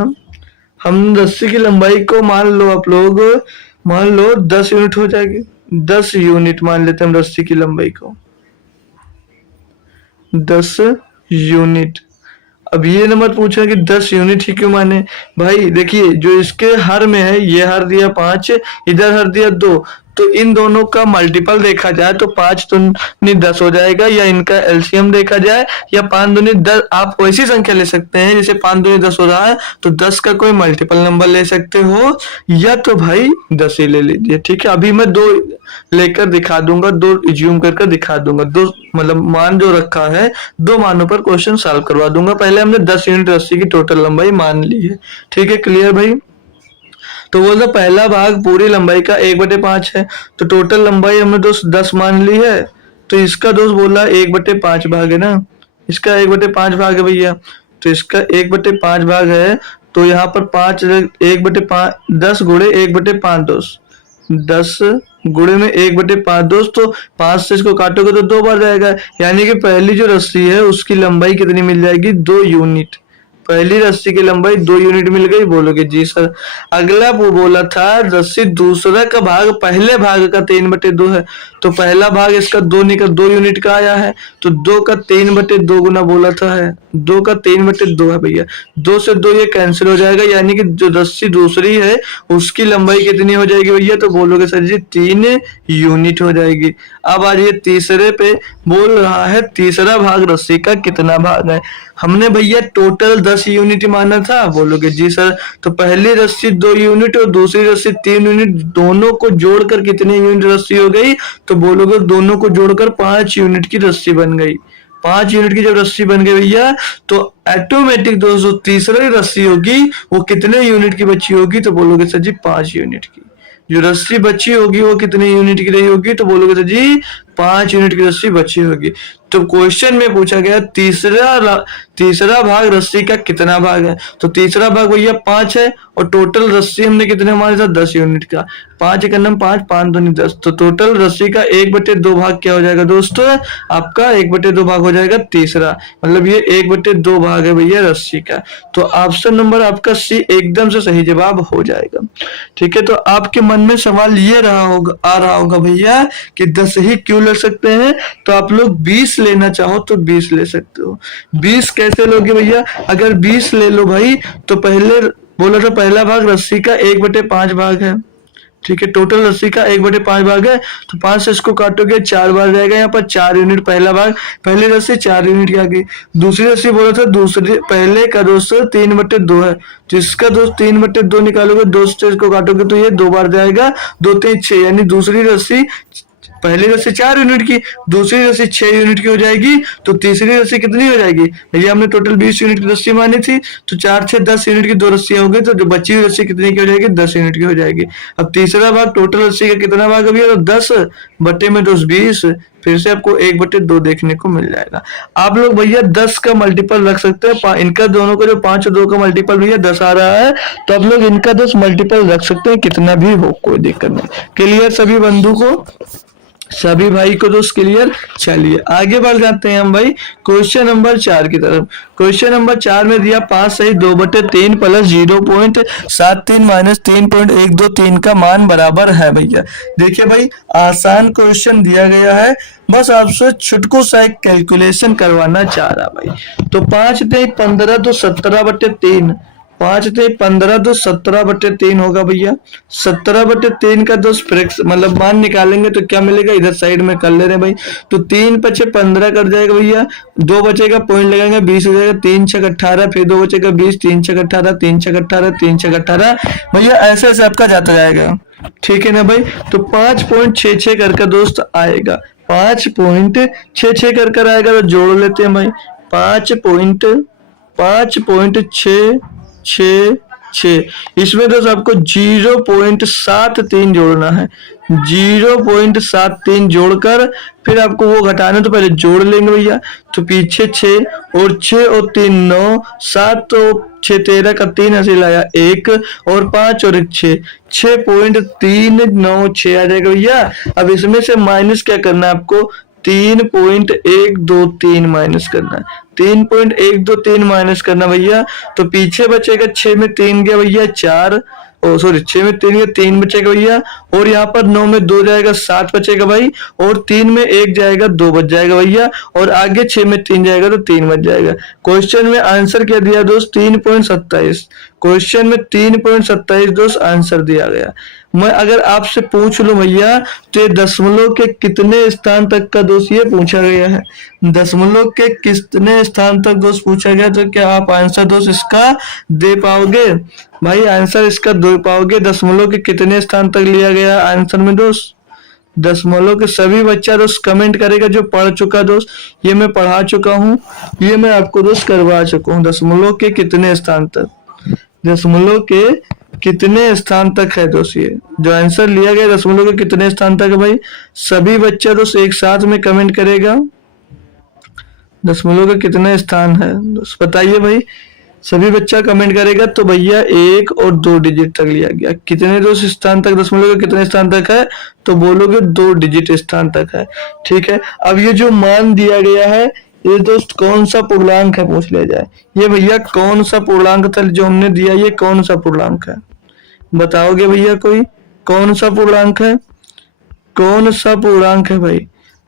हम रस्सी की लंबाई को मान लो, आप लोग मान लो 10 यूनिट हो जाएगी, 10 यूनिट मान लेते हैं हम रस्सी की लंबाई को, 10 यूनिट। अब ये नंबर पूछा कि 10 यूनिट ही क्यों माने भाई, देखिए जो इसके हर में है, ये हर दिया 5, इधर हर दिया 2, तो इन दोनों का मल्टीपल देखा जाए तो 5 दूनी 10 हो जाएगा, या इनका एलसीएम देखा जाए, या 5 दूनी 10, आप वैसी संख्या ले सकते हैं जैसे 5 दूनी 10 हो रहा है तो 10 का कोई मल्टीपल नंबर ले सकते हो, या तो भाई 10 ही ले लीजिए, ठीक है। अभी मैं 2 लेकर दिखा दूंगा, 2 इज्यूम करके दिखा दूंगा, 2 मतलब मान जो रखा है 2 मानों पर क्वेश्चन सॉल्व करवा दूंगा। पहले हमने 10 यूनिट रस्सी की टोटल लंबाई मान ली है, ठीक है, क्लियर भाई। तो बोलते पहला भाग पूरी लंबाई का 1/5 है, तो टोटल लंबाई हमने दोस्त 10 मान ली है, तो इसका दोस्त बोला 1/5 भाग है ना, इसका 1/5 भाग है भैया, तो इसका 1/5 भाग है, तो यहाँ पर 5 1/5 10 गुणे 1/5 दोस्त, 10 गुणे में 1/5 दोस्त, तो 5 से इसको काटोगे तो 2 बार जाएगा, यानी कि पहली जो रस्सी है उसकी लंबाई कितनी मिल जाएगी, 2 यूनिट। पहली रस्सी की लंबाई 2 यूनिट मिल गई, बोलोगे जी सर। अगला वो बोला था रस्सी दूसरा का भाग पहले भाग का 3/2 है, तो पहला भाग इसका 2 यूनिट का आया है, तो 2 का 3/2 गुना बोला था है, 2 का 3/2 है भैया, 2 से 2 ये कैंसिल हो जाएगा, यानी कि जो रस्सी दूसरी है उसकी लंबाई कितनी हो जाएगी भैया, तो बोलोगे सर जी 3 यूनिट हो जाएगी। अब आ जाइए तीसरे पे, बोल रहा है तीसरा भाग रस्सी का कितना भाग है। हमने भैया टोटल 10 यूनिट माना था, बोलोगे जी सर, तो पहली रस्सी 2 यूनिट और दूसरी रस्सी 3 यूनिट, दोनों को जोड़कर कितनी यूनिट रस्सी हो गई, तो बोलोगे दोनों को जोड़कर 5 यूनिट की रस्सी बन गई। 5 यूनिट की जब रस्सी बन गई भैया, तो ऑटोमेटिक दोस्तों तीसरी रस्सी होगी वो कितने यूनिट की बची होगी, तो बोलोगे सर जी 5 यूनिट की। जो रस्सी बची होगी वो कितने यूनिट की रही होगी, तो बोलोगे सर जी 5 यूनिट की रस्सी बची होगी। तो क्वेश्चन में पूछा गया तीसरा भाग रस्सी का कितना भाग है, तो तीसरा भाग भैया 5 है, और टोटल रस्सी हमने कितने हमारे साथ 10 यूनिट का, 5 एक 5, 5 दूनी 10, तो टोटल रस्सी का 1/2 भाग क्या हो जाएगा दोस्तों, आपका 1/2 भाग हो जाएगा तीसरा, मतलब ये 1/2 भाग है भैया रस्सी का। तो ऑप्शन नंबर आपका सी एकदम से सही जवाब हो जाएगा। ठीक है, तो आपके मन में सवाल ये आ रहा होगा भैया कि 10 ही क्यों ले सकते हैं, तो आप लोग 20 लेना चाहो तो 20 ले सकते हो। 20 कैसे लोगे भैया, अगर 20 ले लो भाई, तो पहले बोला था पहला भाग रस्सी का 1/5 भाग है। ठीक है, टोटल रस्सी का 1/5 भाग है, तो 5 से इसको काटोगे 4 बार रहेगा, यहाँ पर 4 यूनिट पहला भाग, पहली रस्सी 4 यूनिट की आ गई। दूसरी रस्सी बोला था दूसरे पहले का दोस्तों 3/2 है, तो इसका दोस्त 3/2 निकालोगे, 2 से इसको काटोगे तो ये 2 बार जाएगा, 2 3 6, यानी दूसरी रस्सी पहली रस्सी 4 यूनिट की, दूसरी रस्सी 6 यूनिट की हो जाएगी, तो तीसरी रस्सी कितनी हो जाएगी भैया, हमने टोटल 20 यूनिट की रस्सी मानी थी, तो 4 6 10 यूनिट की 2 रस्सियां हो गई, तो जो बची हुई रस्सी कितनी की हो जाएगी, 10 यूनिट की हो जाएगी। अब तीसरा भाग टोटल रस्सी का कितना भाग है भैया, तो 10 बटे में 2 20, फिर से आपको 1/2 देखने को मिल जाएगा। आप लोग भैया 10 का मल्टीपल रख सकते हैं, इनका दोनों का जो 5 और 2 का मल्टीपल भैया 10 आ रहा है, तो आप लोग इनका 10 मल्टीपल रख सकते हैं, कितना भी हो कोई दिक्कत नहीं। क्लियर सभी बंधु को, सभी भाई को दोस्त क्लियर। चलिए आगे बढ़ जाते हैं हम भाई क्वेश्चन नंबर 4 की तरफ। क्वेश्चन नंबर 4 में दिया 5 सही 2/3 प्लस 0.73 माइनस 3.123 का मान बराबर है भैया। देखिए भाई आसान क्वेश्चन दिया गया है, बस आपसे छुटकू सा एक कैलकुलेशन करवाना चाह रहा भाई। तो 5 × 15 तो 17/3, 5 × 15 तो 17/3 होगा भैया। 17/3 का 2 फ्रैक्शन मतलब मान निकालेंगे तो क्या मिलेगा, इधर साइड में कर ले रहे भाई, तो 3 × 5 15 कर जाएगा भैया, 2 बचेगा पॉइंट लगाएंगे 20 हो जाएगा, 3 × 6 18, फिर 2 बचेगा 20, 3 × 6 18, 3 × 6 18, 3 × 6 18 भैया, ऐसे ऐसे आपका जाता जाएगा। ठीक है ना भाई, तो 5.66 कर दोस्त आएगा, 5.66 कर आएगा, तो जोड़ लेते हैं भाई, 5.66, इसमें तो आपको 0.73 जोड़ना है, 0.73 जोड़कर फिर आपको वो घटाना, तो पहले जोड़ लेंगे भैया, तो पीछे 6 और 6 और 3 9, 7 तो 6 13 का 3 ऐसे लाया 1 और 5 और 1 6, 6.396 आ जाएगा भैया। अब इसमें से माइनस क्या करना है आपको, 3.123 माइनस करना है, 3.123 माइनस करना भैया, तो पीछे बचेगा 6 में 3 गया भैया 4, ओ सॉरी 6 में 3 गया 3 बचेगा भैया, और यहाँ पर 9 में 2 जाएगा 7 बचेगा भाई, और 3 में 1 जाएगा 2 बच जाएगा भैया, और आगे 6 में 3 जाएगा तो 3 बच जाएगा। क्वेश्चन में आंसर क्या दिया दोस्त, 3.27, क्वेश्चन में 3.27 दोस्त आंसर दिया गया। मैं अगर आपसे पूछ लूं भैया तो ये दशमलव के कितने स्थान तक का दोस्त ये पूछा गया है, दशमलव के कितने स्थान तक दोस्त पूछा गया, तो क्या आप आंसर दोस्त इसका दे पाओगे भाई, आंसर इसका दे पाओगे, दशमलव के कितने स्थान तक लिया गया आंसर में दोस्त, दशमलव के सभी बच्चा दोस्त कमेंट करेगा जो पढ़ चुका दोस्त, ये मैं पढ़ा चुका हूँ, ये मैं आपको दोस्त करवा चुका हूँ, दशमलव के कितने स्थान तक, दशमलव के कितने स्थान तक है दोस्त, ये जो आंसर लिया गया दशमलव के कितने स्थान तक है भाई, सभी बच्चा दोस्त एक साथ में कमेंट करेगा, दशमलव का कितने स्थान है दोस्त बताइए भाई, सभी बच्चा कमेंट करेगा, तो भैया 1 और 2 डिजिट तक लिया गया, कितने दोस्त स्थान तक, दशमलव का कितने स्थान तक है, तो बोलोगे 2 डिजिट स्थान तक है। ठीक है, अब ये जो मान दिया गया है ये दोस्त कौन सा पूर्णांक है पूछ लिया जाए, ये भैया कौन सा पूर्णांक था जो हमने दिया, ये कौन सा पूर्णांक है बताओगे भैया, कोई कौन सा पूर्णांक है, कौन सा पूर्णांक है भाई?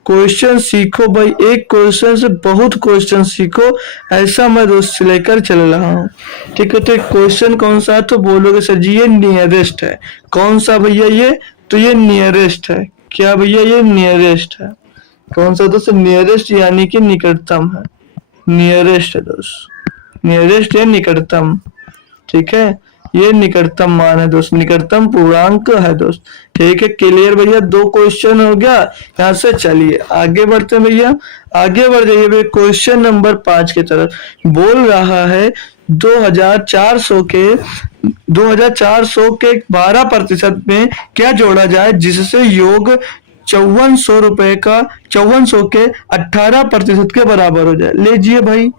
क्वेश्चन सीखो भाई, एक क्वेश्चन से बहुत क्वेश्चन सीखो, ऐसा मैं दोस्त लेकर चल रहा हूँ। ठीक है, तो क्वेश्चन कौन सा है तो बोलोगे सर जी ये नियरेस्ट है। कौन सा भैया ये? तो ये नियरेस्ट है। क्या भैया? ये नियरेस्ट है। कौन सा दोस्त? नियरेस्ट यानी कि निकटतम है। नियरेस्ट है दोस्त, नियरेस्ट है निकटतम। ठीक है, ये निकटतम मान है दोस्त, निकटतम पूर्णांक है दोस्त। ठीक है, क्लियर भैया? दो क्वेश्चन हो गया यहाँ से। चलिए आगे बढ़ते हैं भैया, आगे बढ़ जाइए भैया। क्वेश्चन नंबर 5 की तरफ बोल रहा है 2400 के 12% में क्या जोड़ा जाए जिससे योग 5400 के 18% के बराबर हो जाए। लीजिए भाई,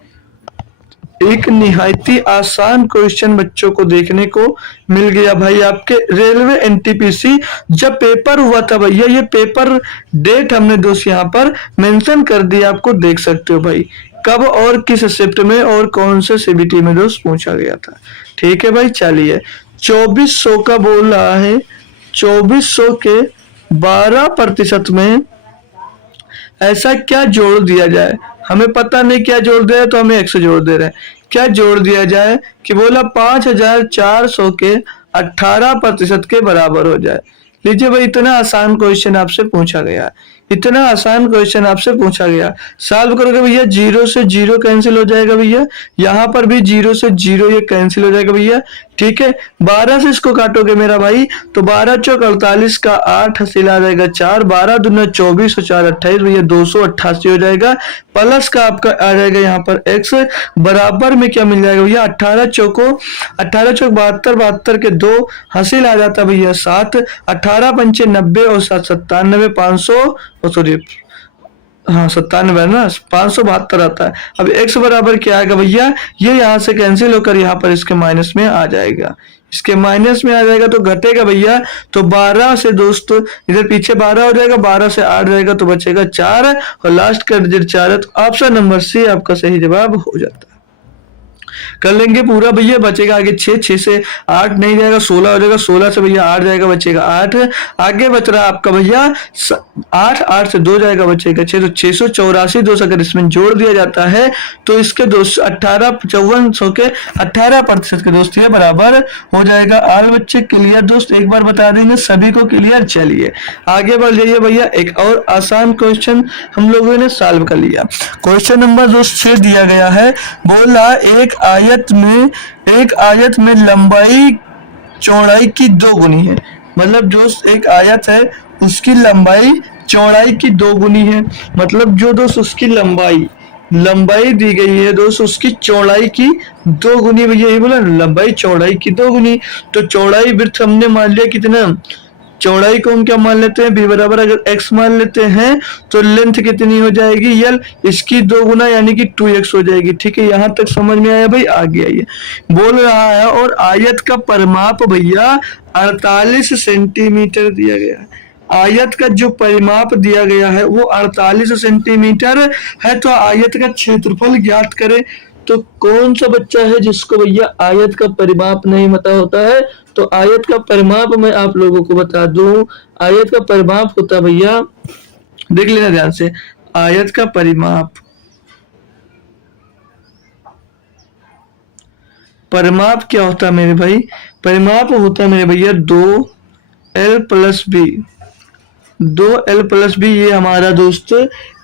एक निहायती आसान क्वेश्चन बच्चों को देखने को मिल गया भाई। आपके रेलवे एनटीपीसी जब पेपर हुआ था भैया, ये पेपर डेट हमने दोस्त यहाँ पर मेंशन कर दिया, आपको देख सकते हो भाई, कब और किस शिफ्ट में और कौन से सीबीटी में दोस्त पूछा गया था। ठीक है भाई, चलिए 2400 का बोल रहा है, 2400 के 12% में ऐसा क्या जोड़ दिया जाए। हमें पता नहीं क्या जोड़ दे रहे, तो हमें 100 जोड़ दे रहे हैं। क्या जोड़ दिया जाए कि बोला 5400 के 18% के बराबर हो जाए। लीजिए भाई, इतना आसान क्वेश्चन आपसे पूछा गया, इतना आसान क्वेश्चन आपसे पूछा गया। सॉल्व करोगे भैया, 0 से 0 कैंसिल हो जाएगा भैया, यहाँ पर भी 0 से 0 ये कैंसिल हो जाएगा भैया। ठीक है, 12 से इसको काटोगे मेरा भाई, तो 12 चौक 48 का 8 हासिल आ जाएगा 4, 12 दूना 24 और 4 28 भैया 288 हो जाएगा। प्लस का आपका आ जाएगा यहाँ पर x, बराबर में क्या मिल जाएगा भैया, 18 चौक 72, 72 के 2 हासिल आ जाता भैया 7, 18 पंचे 90 और 7 97, 500 सॉरी हाँ 97 है ना, 572 आता है। अब x बराबर क्या आएगा भैया, ये यहाँ से कैंसिल होकर यहाँ पर इसके माइनस में आ जाएगा, इसके माइनस में आ जाएगा तो घटेगा भैया। तो 12 से दोस्तों इधर पीछे 12 हो जाएगा, 12 से 8 जाएगा तो बचेगा 4 और लास्ट का डिजिट 4 है, तो ऑप्शन नंबर सी आपका सही जवाब हो जाता है। कर लेंगे पूरा भैया, बचेगा आगे 6, 6 से 8 नहीं जाएगा 16 हो जाएगा, 16 से भैया 8 जाएगा बचेगा 8, आगे बच रहा आपका भैया 8, 8 से 2 जाएगा बचेगा 6, तो 684 दोस्त अगर इसमें जोड़ दिया जाता है तो इसके दोस्त 5400 के 18% के दोस्त ये बराबर हो जाएगा। आल बच्चे क्लियर दोस्त, एक बार बता देंगे सभी को क्लियर। चलिए आगे बढ़ जाइए भैया, एक और आसान क्वेश्चन हम लोगों ने सॉल्व कर लिया। क्वेश्चन नंबर दोस्त 6 दिया गया है, बोल रहा एक आयत में लंबाई चौड़ाई की 2 गुनी है। मतलब जो एक आयत है उसकी लंबाई चौड़ाई की 2 गुनी है, मतलब जो दोस्त उसकी लंबाई दी गई है दोस्त उसकी चौड़ाई की 2 गुनी। भैया ये बोला लंबाई चौड़ाई की 2 गुनी, तो चौड़ाई वृत्त हमने मान लिया कितना, चौड़ाई को हम क्या मान लेते हैं, b बराबर अगर x मान लेते हैं तो लेंथ कितनी हो जाएगी l, इसकी 2 गुना यानी कि 2x हो जाएगी। ठीक है, यहाँ तक समझ में आया भाई? आगे आइए, बोल रहा है और आयत का परिमाप भैया 48 सेंटीमीटर दिया गया है। आयत का जो परिमाप दिया गया है वो 48 सेंटीमीटर है, तो आयत का क्षेत्रफल ज्ञात करें। तो कौन सा बच्चा है जिसको भैया आयत का परिमाप नहीं पता होता है, तो आयत का परिमाप मैं आप लोगों को बता दूं, आयत का परिमाप होता भैया, देख लेना ध्यान से, आयत का परिमाप क्या होता है मेरे भाई, परिमाप होता है मेरे भैया 2l plus B, 2l plus B, ये हमारा दोस्त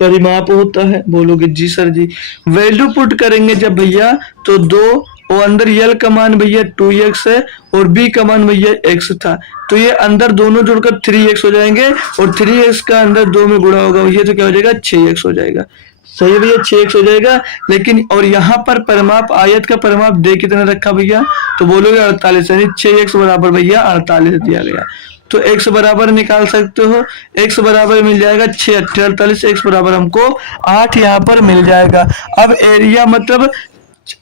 परिमाप होता है। बोलोगे जी सर जी, वैल्यू पुट करेंगे जब भैया तो 2 और अंदर यल का मान भैया 2x है और b का मान भैया x था, तो ये अंदर दोनों जुड़कर 3x हो जाएंगे और 3x का अंदर 2 में गुणा होगा, ये तो क्या हो जाएगा 6x हो जाएगा। सही है भैया, 6x हो जाएगा। लेकिन और यहाँ पर परिमाप आयत का परिमाप दे कितना रखा भैया, तो बोलोगे 48, यानी 6x बराबर भैया 48 दिया गया, तो x बराबर निकाल सकते हो, x बराबर मिल जाएगा 6 48, x बराबर हमको 8 यहाँ पर मिल जाएगा। अब एरिया मतलब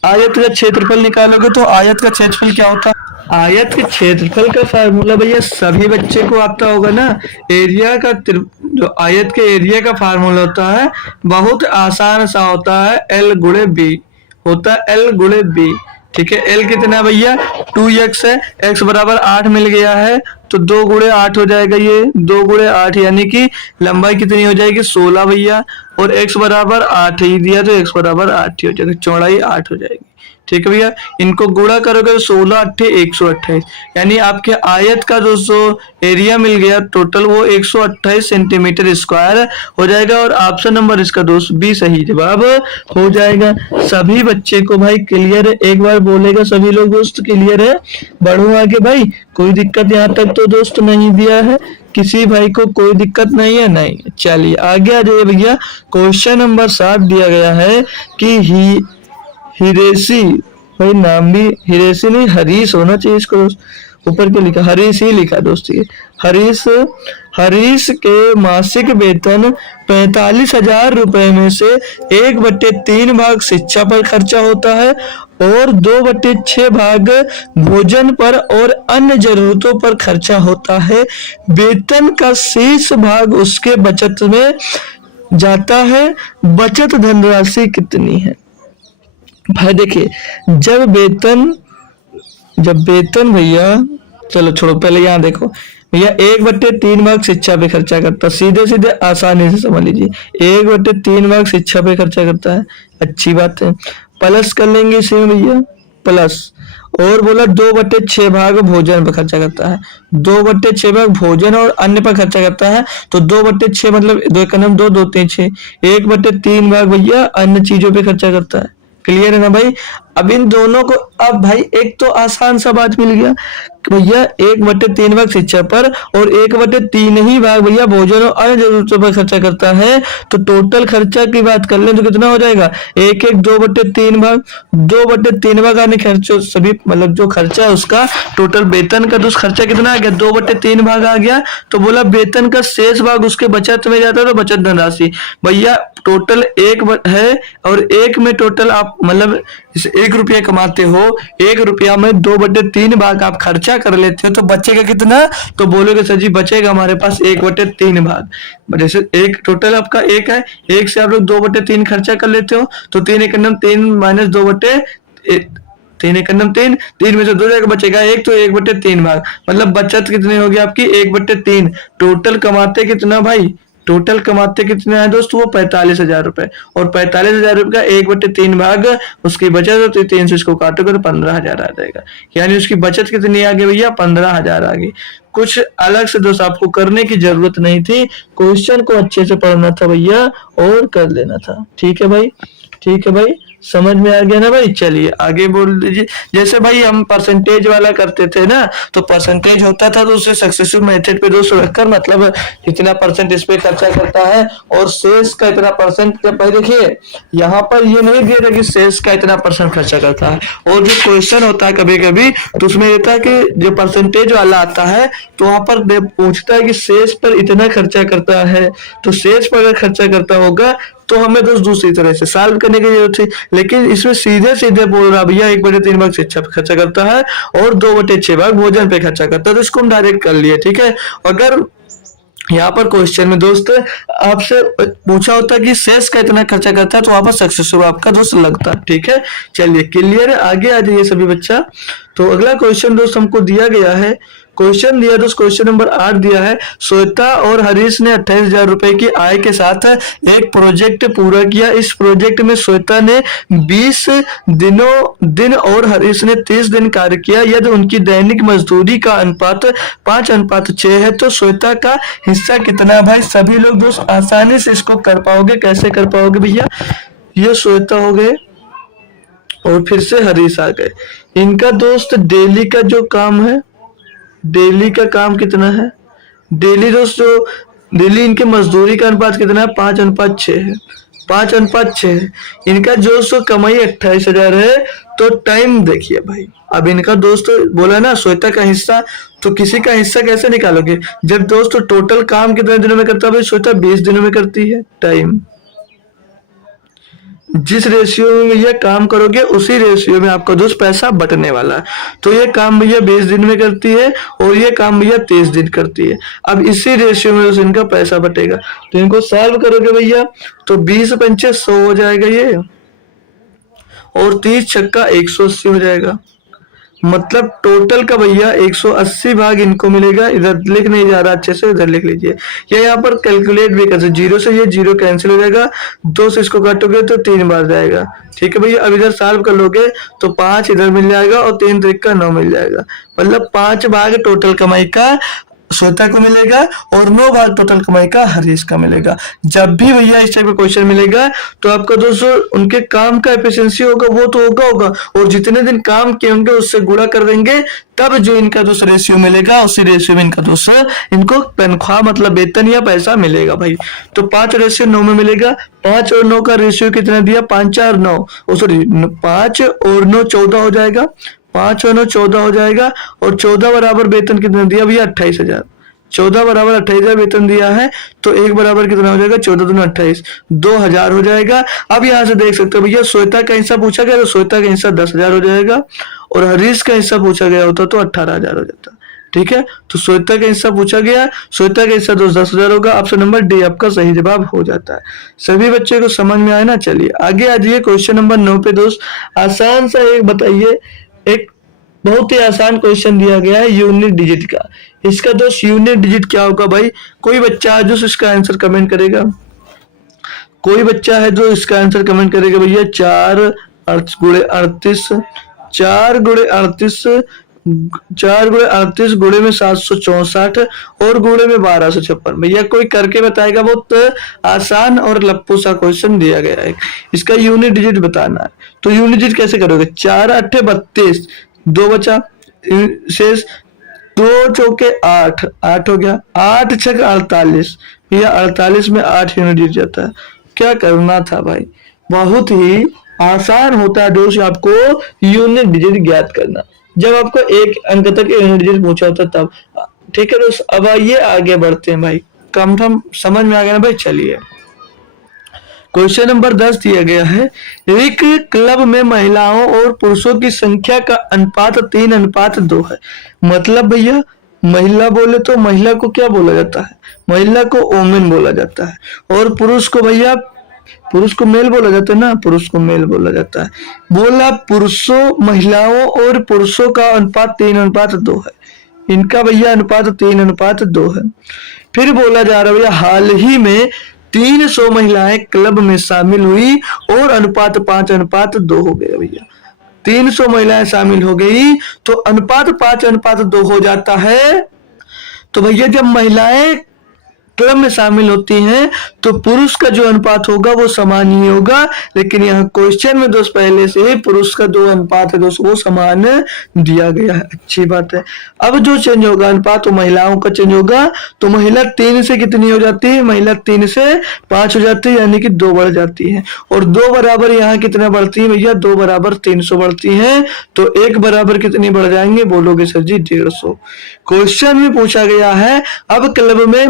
आयत का क्षेत्रफल निकालोगे तो आयत का क्षेत्रफल क्या होता है, आयत के क्षेत्रफल का फार्मूला भैया सभी बच्चे को आता होगा ना, एरिया का जो आयत के एरिया का फार्मूला होता है बहुत आसान सा होता है, L गुणे बी होता है, L गुणे बी। ठीक है, L कितना भैया 2x है, x बराबर 8 मिल गया है, तो 2 गुणे 8 हो जाएगा, ये 2 गुणे 8 यानी कि लंबाई कितनी हो जाएगी 16 भैया, और x बराबर 8 ही दिया तो x बराबर 8 ही हो जाएगा, चौड़ाई 8 हो जाएगी। ठीक है भैया, इनको गुणा करोगे तो 16 अट्ठे 128, यानी आपके आयत का दोस्तों एरिया मिल गया टोटल वो 128 सेंटीमीटर स्क्वायर हो जाएगा, और ऑप्शन नंबर इसका दोस्त बी सही जवाब हो जाएगा। सभी बच्चे को भाई क्लियर है, एक बार बोलेगा सभी लोग दोस्त क्लियर है, बढ़ो आगे भाई, कोई दिक्कत यहाँ तक तो दोस्त नहीं दिया है, किसी भाई को कोई दिक्कत नहीं है? नहीं। चलिए आगे आ जाइए भैया, क्वेश्चन नंबर 7 दिया गया है कि हिरेसी, भाई नाम भी हिरेसी नहीं हरीश होना चाहिए इसको, ऊपर के लिखा हरीश ही लिखा दोस्त, ये हरीश के मासिक वेतन 45,000 रुपए में से 1/3 भाग शिक्षा पर खर्चा होता है और 2/6 भाग भोजन पर और अन्य जरूरतों पर खर्चा होता है। वेतन का शेष भाग उसके बचत में जाता है, बचत धनराशि कितनी है? भाई देखिए, जब वेतन भैया, चलो छोड़ो पहले यहाँ देखो भैया, 1/3 भाग शिक्षा पे खर्चा करता है, सीधे सीधे आसानी से समझ लीजिए, 1/3 भाग शिक्षा पे खर्चा करता है, अच्छी बात है, प्लस कर लेंगे इसी में भैया प्लस, और बोला 2/6 भाग भोजन पर खर्चा करता है, 2/6 भाग भोजन और अन्य पर खर्चा करता है, तो 2/6 मतलब 2 का नाम 2, 2 3 6, 1/3 भाग भैया अन्य चीजों पे खर्चा करता है। क्लियर है ना भाई? अब इन दोनों को, अब भाई एक तो आसान सा बात मिल गया भैया, 1/3 भाग शिक्षा पर और 1/3 ही भाग भैया भोजन और अन्य जरूरतों पर खर्चा करता है, तो टोटल खर्चा की बात कर लें तो कितना हो जाएगा, 2/3 भाग आने खर्चों सभी, मतलब जो खर्चा है उसका टोटल वेतन का तो खर्चा कितना आ गया 2/3 भाग आ गया, तो बोला वेतन का शेष भाग उसके बचत में जाता है, तो बचत धनराशि भैया टोटल 1 है, और 1 में टोटल आप मतलब 1 रुपया कमाते हो, 1 रुपया में 2/3 भाग आप खर्चा कर लेते हो, तो बचेगा कितना? तो बोलोगे सर जी बचेगा हमारे पास 1/3 भाग, जैसे एक टोटल आपका 1 है, 1 से आप लोग 2/3 खर्चा कर लेते हो, तो 3 1 3 माइनस 3 1 3, 3 में से 2 जाएगा, बचेगा 1, तो 1/3 भाग, मतलब बचत कितनी होगी आपकी 1/3। टोटल कमाते कितना भाई, टोटल कमाते कितने हैं दोस्त, वो 45,000 रुपए, और 45,000 रुपए का 1/3 भाग उसकी बचत होती है, 3 से इसको काटोगे तो 15,000 आ जाएगा, यानी उसकी बचत कितनी आ गई भैया 15,000 आ गई। कुछ अलग से दोस्त आपको करने की जरूरत नहीं थी, क्वेश्चन को अच्छे से पढ़ना था भैया और कर लेना था। ठीक है भाई, ठीक है भाई, समझ में आ गया ना भाई? चलिए आगे बोल दीजिए। जैसे भाई हम परसेंटेज वाला करते थे ना, तो परसेंटेज होता था तो उसे सक्सेसिव मेथड पे दोस्त रखकर, मतलब इतना परसेंट इस पे खर्चा करता है और शेष का इतना परसेंट, भाई देखिए यहाँ पर ये नहीं दिया था कि शेष का इतना परसेंट खर्चा करता है, और जो क्वेश्चन होता है कभी कभी तो उसमें रहता है कि जो परसेंटेज वाला आता है तो वहां पर पूछता है कि शेष पर इतना खर्चा करता है, तो शेष पर अगर खर्चा करता होगा तो हमें दोस्त दूसरी तरह से सॉल्व करने की जरूरत थी, लेकिन इसमें सीधे सीधे बोल रहा भैया 1/3 भाग शिक्षा पे खर्चा करता है और 2/6 भाग भोजन पे खर्चा करता है, तो इसको हम डायरेक्ट कर लिए। ठीक है, अगर यहाँ पर क्वेश्चन में दोस्त आपसे पूछा होता है कि शेष का इतना खर्चा करता है, तो वहां पर सक्सेसफुल आपका दोस्त लगता। ठीक है, चलिए क्लियर है, आगे आ जाइए सभी बच्चा। तो अगला क्वेश्चन दोस्त हमको दिया गया है, क्वेश्चन दिया दोस्त, क्वेश्चन नंबर 8 दिया है, श्वेता और हरीश ने 28,000 रुपए की आय के साथ एक प्रोजेक्ट पूरा किया। इस प्रोजेक्ट में श्वेता ने 20 दिन और हरीश ने 30 दिन कार्य किया। यदि उनकी दैनिक मजदूरी का अनुपात 5:6 है, तो श्वेता का हिस्सा कितना है? भाई सभी लोग दोस्त आसानी से इसको कर पाओगे। कैसे कर पाओगे भैया? ये श्वेता हो गए और फिर से हरीश आ गए, इनका दोस्त डेली का जो काम है, डेली का काम कितना है, डेली दोस्तों डेली इनके मजदूरी का अनुपात कितना है 5:6 है, 5:6 है। इनका जो कमाई 28,000 है, तो टाइम देखिए भाई, अब इनका दोस्त बोला ना श्वेता का हिस्सा, तो किसी का हिस्सा कैसे निकालोगे जब दोस्तों टोटल काम कितने दिनों में करता है? भाई श्वेता 20 दिनों में करती है। टाइम जिस रेशियो में भैया काम करोगे उसी रेशियो में आपका दोस्त पैसा बटने वाला है। तो ये काम भैया 20 दिन में करती है और ये काम भैया 30 दिन करती है। अब इसी रेशियो में दोस्त इनका पैसा बटेगा, तो इनको सॉल्व करोगे भैया तो 20 पंचे 100 हो जाएगा ये, और 30 छक्का 180 हो जाएगा। मतलब टोटल का भैया 180 भाग इनको मिलेगा। इधर लिख नहीं जा रहा अच्छे से, इधर लिख लीजिए। ये यहाँ पर कैलकुलेट भी कर सकते, जीरो से ये जीरो कैंसिल हो जाएगा, 2 से इसको काटोगे तो 3 बार जाएगा। ठीक है भैया, अब इधर सॉल्व कर लोगे तो 5 इधर मिल जाएगा और 3 त्रिक का 9 मिल जाएगा। मतलब 5 भाग टोटल कमाई का श्वेता को मिलेगा और 9 भाग टोटल कमाई का हरीश का मिलेगा। जब भी भैया इस टाइप का क्वेश्चन मिलेगा तो आपका दोस्तों उनके काम का एफिशिएंसी होगा वो तो होगा और जितने दिन काम किए होंगे उससे गुणा कर देंगे, तब जो इनका दोस्त रेशियो मिलेगा उसी रेशियो में इनका दोस्त इनको तनख्वाह मतलब वेतन या पैसा मिलेगा भाई। तो 5:9 में मिलेगा। 5 और 9 का रेशियो कितना दिया, 5 4 9, सॉरी 5 और 9 14 हो जाएगा। 5 और 9 14 हो जाएगा और 14 बराबर वेतन कितना दिया भैया, 28,000। 14 बराबर 28,000 वेतन दिया है तो 1 बराबर कितना हो जाएगा, 14 दूनी 28, 2,000 हो जाएगा। अब यहाँ से देख सकते हो भैया श्वेता का हिस्सा पूछा गया तो श्वेता का हिस्सा 10,000 हो जाएगा और हरीश का हिस्सा पूछा गया होता तो 18,000 हो जाता। ठीक है, तो श्वेता का हिस्सा पूछा गया, श्वेता का हिस्सा 10,000 होगा। ऑप्शन नंबर डी आपका सही जवाब हो जाता है। सभी बच्चे को समझ में आए ना। चलिए आगे आ जाइए क्वेश्चन नंबर 9 पे दोस्त। आसान सा एक बताइए, एक बहुत ही आसान क्वेश्चन दिया गया है यूनिट डिजिट का। इसका दोस्त यूनिट डिजिट क्या होगा भाई, कोई बच्चा है जो इसका आंसर कमेंट करेगा, कोई बच्चा है जो इसका आंसर कमेंट करेगा भैया। 4 गुणे 38, 4 गुणे 38, 4 गुणे 38 गुणे में 764 और गुणे में 1256। भैया कोई करके बताएगा, बहुत आसान और लप्पू सा क्वेश्चन दिया गया है। इसका यूनिट डिजिट बताना है, तो यूनिट डिजिट कैसे करोगे, 4 8 32, 2 बचा शेष, 2 चौके 8, 8 हो गया, 8 छक 48, भैया 48 में 8 यूनिट डिजिट जाता है। क्या करना था भाई, बहुत ही आसान होता है दोस्त आपको यूनिट डिजिट ज्ञात करना, जब आपको एक अंक तक यूनिट डिजिट पूछा होता तब। ठीक है दोस्त, अब आइए आगे बढ़ते हैं भाई, कम कम समझ में आ गया ना भाई। चलिए क्वेश्चन नंबर 10 दिया गया है, एक क्लब में महिलाओं और पुरुषों की संख्या का अनुपात 3:2 है। मतलब भैया महिला बोले तो महिला को क्या बोला जाता है, महिला को वोमेन बोला जाता है और पुरुष को भैया, पुरुष को मेल बोला जाता है ना, पुरुष को मेल बोला जाता है। बोला पुरुषों, महिलाओं और पुरुषों का अनुपात 3:2 है। इनका भैया अनुपात 3:2 है। फिर बोला जा रहा है भैया हाल ही में 300 महिलाएं क्लब में शामिल हुई और अनुपात 5:2 हो गया भैया। 300 महिलाएं शामिल हो गई तो अनुपात 5:2 हो जाता है। तो भैया जब महिलाएं क्लब में शामिल होती हैं तो पुरुष का जो अनुपात होगा वो समान ही होगा, लेकिन यहाँ क्वेश्चन में दोस्त पहले से ही पुरुष का जो अनुपात है दोस्त वो समान दिया गया है। अच्छी बात है। अब जो चेंज होगा अनुपात तो महिलाओं का चेंज होगा, तो महिला 3 से कितनी हो जाती है, महिला 3 से 5 हो जाती है, यानी कि 2 बढ़ जाती है। और 2 बराबर यहाँ कितना बढ़ती है भैया, 2 बराबर 300 बढ़ती है, तो 1 बराबर कितनी बढ़ जाएंगे, बोलोगे सर जी 150। क्वेश्चन में पूछा गया है अब क्लब में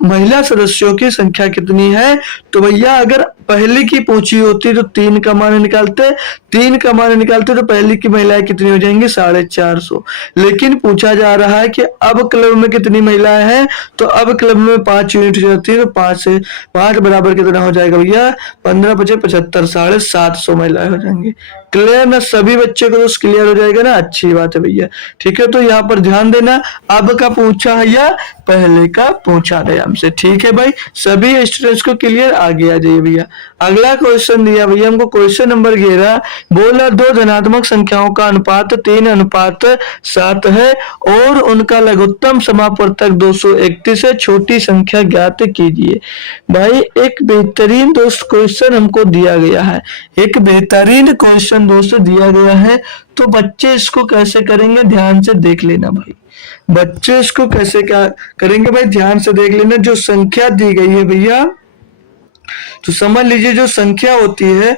महिला सदस्यों की संख्या कितनी है, तो भैया अगर पहली की पूछी होती तो 3 का मान निकालते, 3 का मान निकालते तो पहली की महिलाएं कितनी हो जाएंगी, 450। लेकिन पूछा जा रहा है कि अब क्लब में कितनी महिलाएं हैं, तो अब क्लब में 5 यूनिट हो जाती है, तो 5 से 5 बराबर कितना हो जाएगा भैया, 15 5 75, 750 महिलाएं हो जाएंगी। क्लियर ना, सभी बच्चे को तो क्लियर हो जाएगा ना। अच्छी बात है भैया। ठीक है, तो यहाँ पर ध्यान देना, अब का पूछा है या पहले का पूछा गया हमसे। ठीक है भाई, सभी स्टूडेंट्स को क्लियर, आगे आ जाइए भैया। अगला क्वेश्चन दिया भैया हमको क्वेश्चन नंबर 11, बोला 2 धनात्मक संख्याओं का अनुपात 3:7 है और उनका लघुत्तम समापवर्तक 231 है, छोटी संख्या ज्ञात कीजिए। भाई एक बेहतरीन दोस्त क्वेश्चन हमको दिया गया है, एक बेहतरीन क्वेश्चन दोस्तों दिया गया है, तो बच्चे इसको कैसे करेंगे ध्यान से देख लेना भाई। बच्चे इसको कैसे क्या करेंगे भाई, ध्यान से देख लेना। जो संख्या दी गई है भैया, तो समझ लीजिए जो संख्या होती है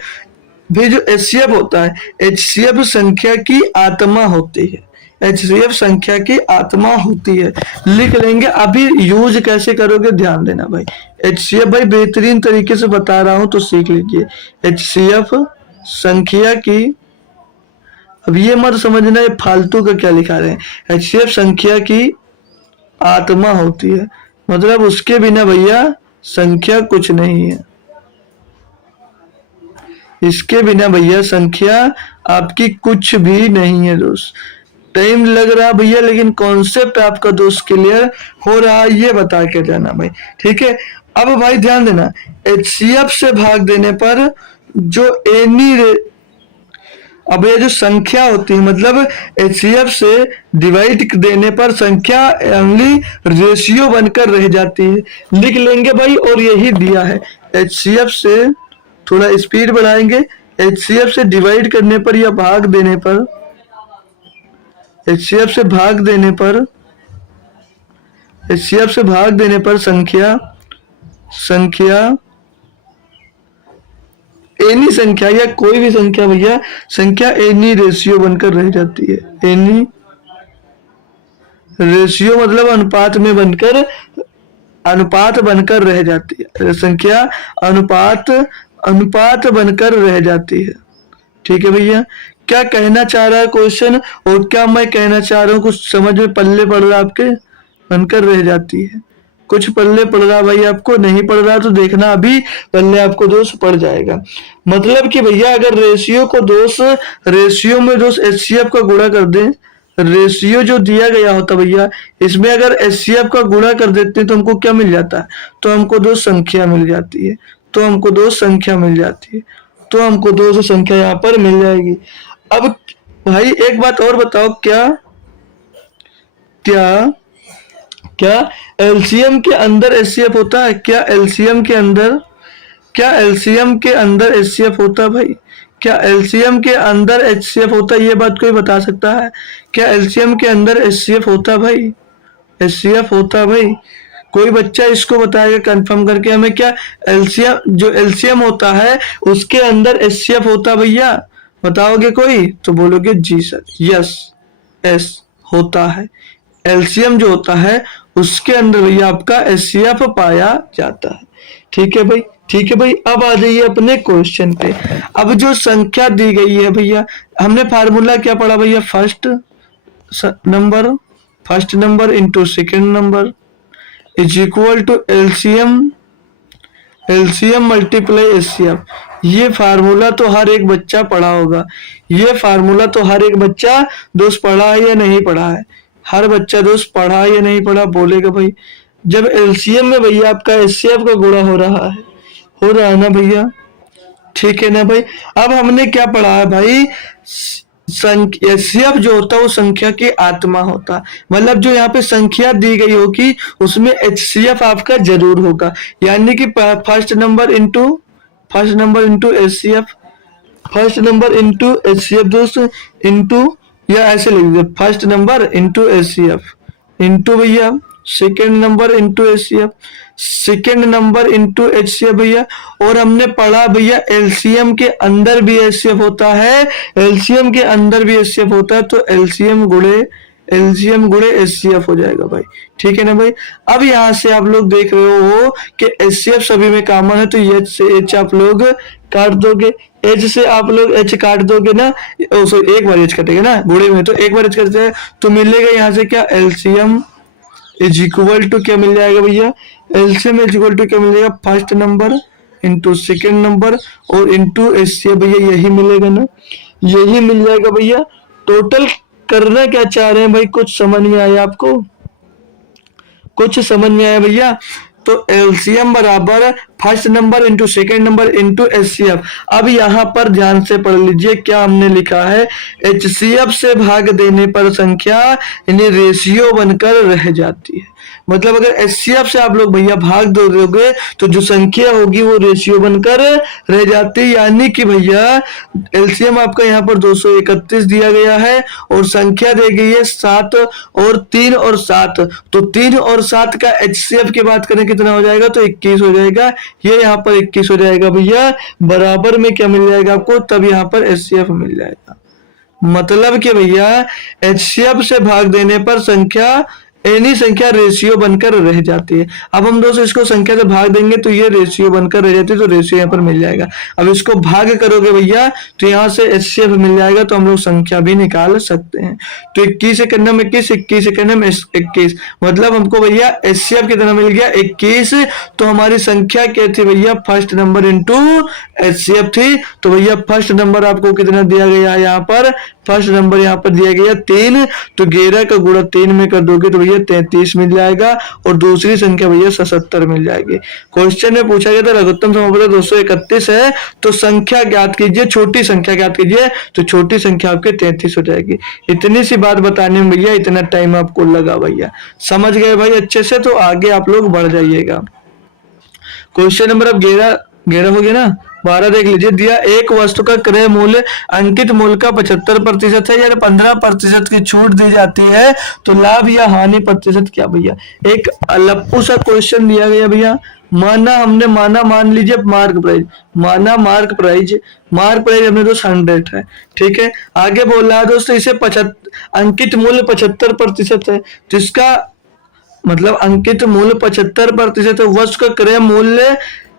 भी, जो एचसीएफ होता है, एचसीएफ संख्या की आत्मा होती है, एचसीएफ संख्या की आत्मा होती है। लिख लेंगे, अभी यूज कैसे करोगे ध्यान देना भाई। एचसीएफ भाई बेहतरीन तरीके से बता रहा हूं तो सीख लीजिए। एचसीएफ संख्या की, अब ये मत समझना ये फालतू का क्या लिखा रहे हैं, एचसीएफ संख्या की आत्मा होती है, मतलब उसके बिना भैया संख्या कुछ नहीं है। इसके बिना भैया संख्या आपकी कुछ भी नहीं है दोस्त। टाइम लग रहा भैया, लेकिन कॉन्सेप्ट आपका दोस्त क्लियर हो रहा है, ये बता के जाना भाई, ठीक है। अब भाई ध्यान देना, एचसीएफ से भाग देने पर जो एनी, अब ये जो संख्या होती है मतलब एचसीएफ से डिवाइड देने पर संख्या ओनली रेशियो बनकर रह जाती है, लिख लेंगे भाई। और यही दिया है, एचसीएफ से, थोड़ा स्पीड बढ़ाएंगे, एचसीएफ से डिवाइड करने पर या भाग देने पर, एचसीएफ से भाग देने पर, एचसीएफ से भाग देने पर संख्या एनी संख्या या कोई भी संख्या भैया, संख्या एनी रेशियो बनकर रह जाती है। एनी रेशियो मतलब अनुपात बनकर रह जाती है, संख्या अनुपात बनकर रह जाती है, ठीक है भैया। क्या कहना चाह रहा है क्वेश्चन, और क्या मैं कहना चाह रहा हूँ कुछ समझ में पल्ले पड़ रहा है आपके, बनकर रह जाती है। कुछ पल्ले पड़ रहा भाई आपको, नहीं पड़ रहा तो देखना, अभी पल्ले आपको दोस्त पड़ जाएगा। मतलब कि भैया अगर रेशियो को दोस्त, रेशियो में दोस्त एचसीएफ का गुणा कर दें, रेशियो जो दिया गया होता भैया, इसमें अगर एचसीएफ का गुणा कर देते हैं तो हमको क्या मिल जाता है, तो हमको दोस्त संख्या मिल जाती है, तो हमको दोस्त संख्या मिल जाती है, तो हमको दोस्त संख्या यहाँ पर मिल जाएगी। अब भाई एक बात और बताओ, क्या क्या क्या एलसीएम के अंदर एचसीएफ होता है? क्या एलसीएम के अंदर, क्या एलसीएम के अंदर एचसीएफ होता है भाई? क्या एलसीएम के अंदर एचसीएफ होता है? ये बात कोई बता सकता है? क्या एलसीएम के अंदर एचसीएफ होता है भाई? एचसीएफ होता है भाई? कोई बच्चा इसको बताएगा कंफर्म करके हमें, क्या एलसीएम, जो एलसीएम होता है उसके अंदर एचसीएफ होता भैया? बताओगे कोई तो बोलोगे जी सर, यस, एस होता है। एलसीएम जो होता है उसके अंदर भैया आपका एचसीएफ पाया जाता है, ठीक है भाई, ठीक है भाई। अब आ जाइए अपने क्वेश्चन पे। अब जो संख्या दी गई है भैया, हमने फार्मूला क्या पढ़ा भैया, first number into second number is equal to LCM multiply HCF. ये फार्मूला तो हर एक बच्चा पढ़ा होगा, ये फार्मूला तो हर एक बच्चा दोस्त पढ़ा है या नहीं पढ़ा है? हर बच्चा दोस्त पढ़ा या नहीं पढ़ा बोलेगा भाई। जब एलसीएम में भैया आपका एचसीएफ का गुणा हो रहा है ना भैया, ठीक है ना भाई। अब हमने क्या पढ़ा है भाई, एचसीएफ जो होता है वो संख्या की आत्मा होता है, मतलब जो यहाँ पे संख्या दी गई होगी उसमें एचसीएफ आपका जरूर होगा, यानी कि first number into HCF, first number into HCF दोस्त, इंटू, या ऐसे लिख दीजिए first number into HCF, into भैया second number into HCF, second number into HCF भैया। और हमने पढ़ा भैया एलसीएम के अंदर भी एचसीएफ होता है, एलसीएम के अंदर भी एचसीएफ होता है, तो एलसीएम गुणे एचसीएफ हो जाएगा भाई, ठीक है ना भाई। अब यहाँ से आप लोग देख रहे हो कि एचसीएफ सभी में कॉमन है, तो एच से एच आप लोग काट दोगे, एच से आप लोग एच काट दोगे ना, सॉरी एक बार एच कटेगा ना गुणे में, तो एक बार एच कटता है तो मिलेगा यहाँ से क्या, एलसीएम इज इक्वल टू क्या मिल जाएगा भैया, एलसीएम इज इक्वल टू क्या मिल जाएगा, first number into second number और इंटू एचसीएफ भैया, यही मिलेगा ना, यही मिल जाएगा भैया। टोटल करना क्या चाह रहे हैं भाई, कुछ समझ में आया आपको, कुछ समझ में आया भैया? तो एलसीएम बराबर first number into second number into HCF. अब यहाँ पर ध्यान से पढ़ लीजिए क्या हमने लिखा है, एचसीएफ से भाग देने पर संख्या यानी रेशियो बनकर रह जाती है, मतलब अगर एचसीएफ से आप लोग भैया भाग दोगे तो जो संख्या होगी वो रेशियो बनकर रह जाती है, यानी कि भैया एलसीएम आपका यहाँ पर 231 दिया गया है और संख्या दी गई है 7 और 3 और 7, तो 3 और 7 का एचसीएफ की बात करें कितना हो जाएगा, तो 21 हो जाएगा, ये यहाँ पर 21 हो जाएगा भैया, बराबर में क्या मिल जाएगा आपको, तब यहाँ पर एचसीएफ मिल जाएगा। मतलब कि भैया एचसीएफ से भाग देने पर संख्या एनी संख्या रेशियो बनकर रह जाती है। अब हम दोस्तों इसको संख्या से भाग देंगे तो ये रेशियो बनकर रह जाती है, तो रेशियो यहाँ पर मिल जाएगा। अब इसको भाग करोगे भैया तो यहाँ से एचसीएफ मिल जाएगा, तो हम लोग संख्या भी निकाल सकते हैं। तो 21 सेकंड में 21, 21 सेकंड में 21, मतलब हमको भैया एचसीएफ कितना मिल गया 21। तो हमारी संख्या क्या थी भैया, फर्स्ट नंबर इंटू एचसीएफ थी। तो भैया फर्स्ट नंबर आपको कितना दिया गया है यहाँ पर, फर्स्ट नंबर यहाँ पर दिया गया 3। तो 11 का गुणा 3 में कर दोगे तो भैया 33 मिल जाएगा, और दूसरी संख्या भैया 77 मिल जाएगी। क्वेश्चन में पूछा गया था लघुत्तम समापन 231 है, तो संख्या ज्ञात कीजिए, छोटी संख्या ज्ञात कीजिए। तो छोटी संख्या आपके 33 हो जाएगी। इतनी सी बात बताने में भैया इतना टाइम आपको लगा भैया, समझ गए भाई अच्छे से, तो आगे आप लोग बढ़ जाइएगा। क्वेश्चन नंबर अब 11 हो गया ना, 12 देख लीजिए। दिया एक वस्तु का क्रय मूल्य अंकित मूल्य का 75% है, यानी 15% की छूट दी जाती है, तो लाभ या हानि प्रतिशत क्या भैया। एक लप्पू सा क्वेश्चन दिया गया भैया, मान लीजिए मार्क प्राइस, मार्क प्राइस हमने दोस्त 100 है, ठीक है। आगे बोल रहा है दोस्तों इसे अंकित मूल्य 75% है, जिसका मतलब अंकित मूल्य 75% है। वस्तु का क्रय मूल्य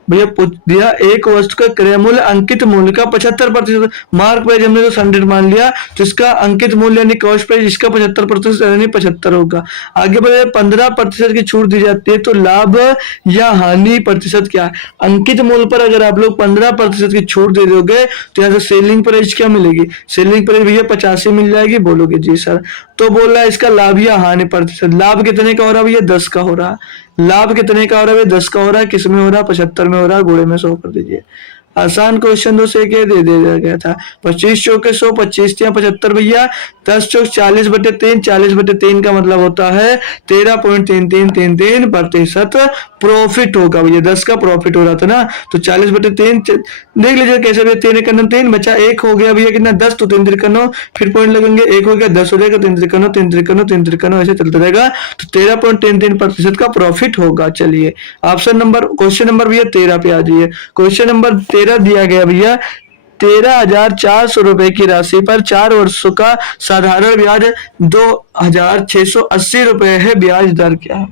भैया पूछ दिया, एक वस्तु का क्रय मूल्य अंकित मूल्य का 75%, मार्क प्राइस हमने तो 100 मान लिया, तो इसका अंकित मूल्य यानी कॉस्ट प्राइस इसका 75% यानी 75 होगा। आगे बढ़े 15% की छूट दी जाती है, तो लाभ या हानि प्रतिशत क्या है। अंकित मूल्य पर अगर आप लोग 15% की छूट दे दोगे तो यहाँ से सेलिंग प्राइस क्या मिलेगी, सेलिंग प्राइस भैया 85 मिल जाएगी। बोलोगे जी सर, तो बोल रहा है इसका लाभ या हानि प्रतिशत। लाभ कितने का हो रहा है भैया, 10 का हो रहा है। लाभ कितने का हो रहा है, 10 का हो रहा है। किस में हो रहा है, 75 में हो रहा है, गुणे में 100 कर दीजिए। आसान क्वेश्चन दो से के दे दिया गया था। 25 चौके 100, 25 या 75 भैया। 10 चौक 40/3, 40/3 का मतलब होता है 13.3333% प्रॉफिट होगा भैया। 10 का प्रॉफिट हो रहा था ना, तो 40/3 देख लीजिए कैसे भैया। 3 बचा, 1 हो गया भैया कितना 10, तो 3 3 फिर पॉइंट लगेंगे, 1 हो गया 10 हो जाएगा, 3 3 ऐसे चलता रहेगा। तो 13.33% का प्रॉफिट होगा। चलिए ऑप्शन नंबर क्वेश्चन नंबर भैया 13 पे आ जाइए। क्वेश्चन नंबर 13 दिया गया भैया 13,400 रुपए की राशि पर 4 वर्षों का साधारण ब्याज 2,680 रुपए है, ब्याज दर क्या है।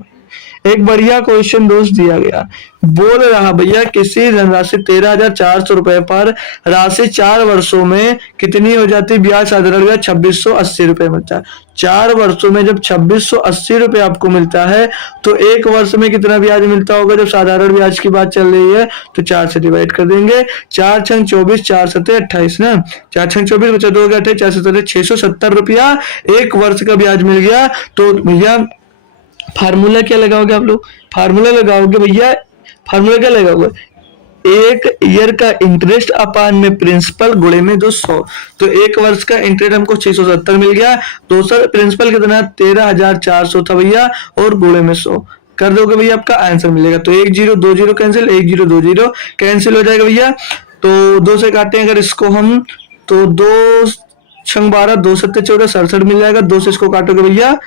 एक बढ़िया क्वेश्चन दोस्त दिया गया, बोल रहा भैया किसी धनराशि 13,400 रुपए पर राशि 4 वर्षों में कितनी हो जाती, ब्याज साधारण ब्याज 2,680 रुपए मिलता है। 4 वर्षों में जब 2,680 रुपए आपको मिलता है, तो एक वर्ष में कितना ब्याज मिलता होगा। जब साधारण ब्याज की बात चल रही है तो 4 से डिवाइड कर देंगे, 4 छंग 24, 4 सत्ते 28 ना, 4 छंग 24 बचा 2 28, 4 सत्ते 670 रुपया एक वर्ष का ब्याज मिल गया। तो भैया फार्मूला क्या लगाओगे आप लोग, फार्मूला लगाओगे भैया, फार्मूला क्या लगाओगे, एक ईयर का इंटरेस्ट अपान में प्रिंसिपल गुणे में 200। तो एक वर्ष का इंटरेस्ट हमको 670 मिल गया, दूसरा प्रिंसिपल कितना 13,400 था भैया, और गुणे में 100 कर दोगे भैया, आपका आंसर मिलेगा। तो 1 0 2 0 कैंसिल, 1 0 2 0 कैंसिल हो जाएगा भैया। तो 2 से काटे अगर इसको हम, तो 2 छंग 12, 2 सत्ते 14, 67 मिल जाएगा। 2 से इसको काटोगे भैया,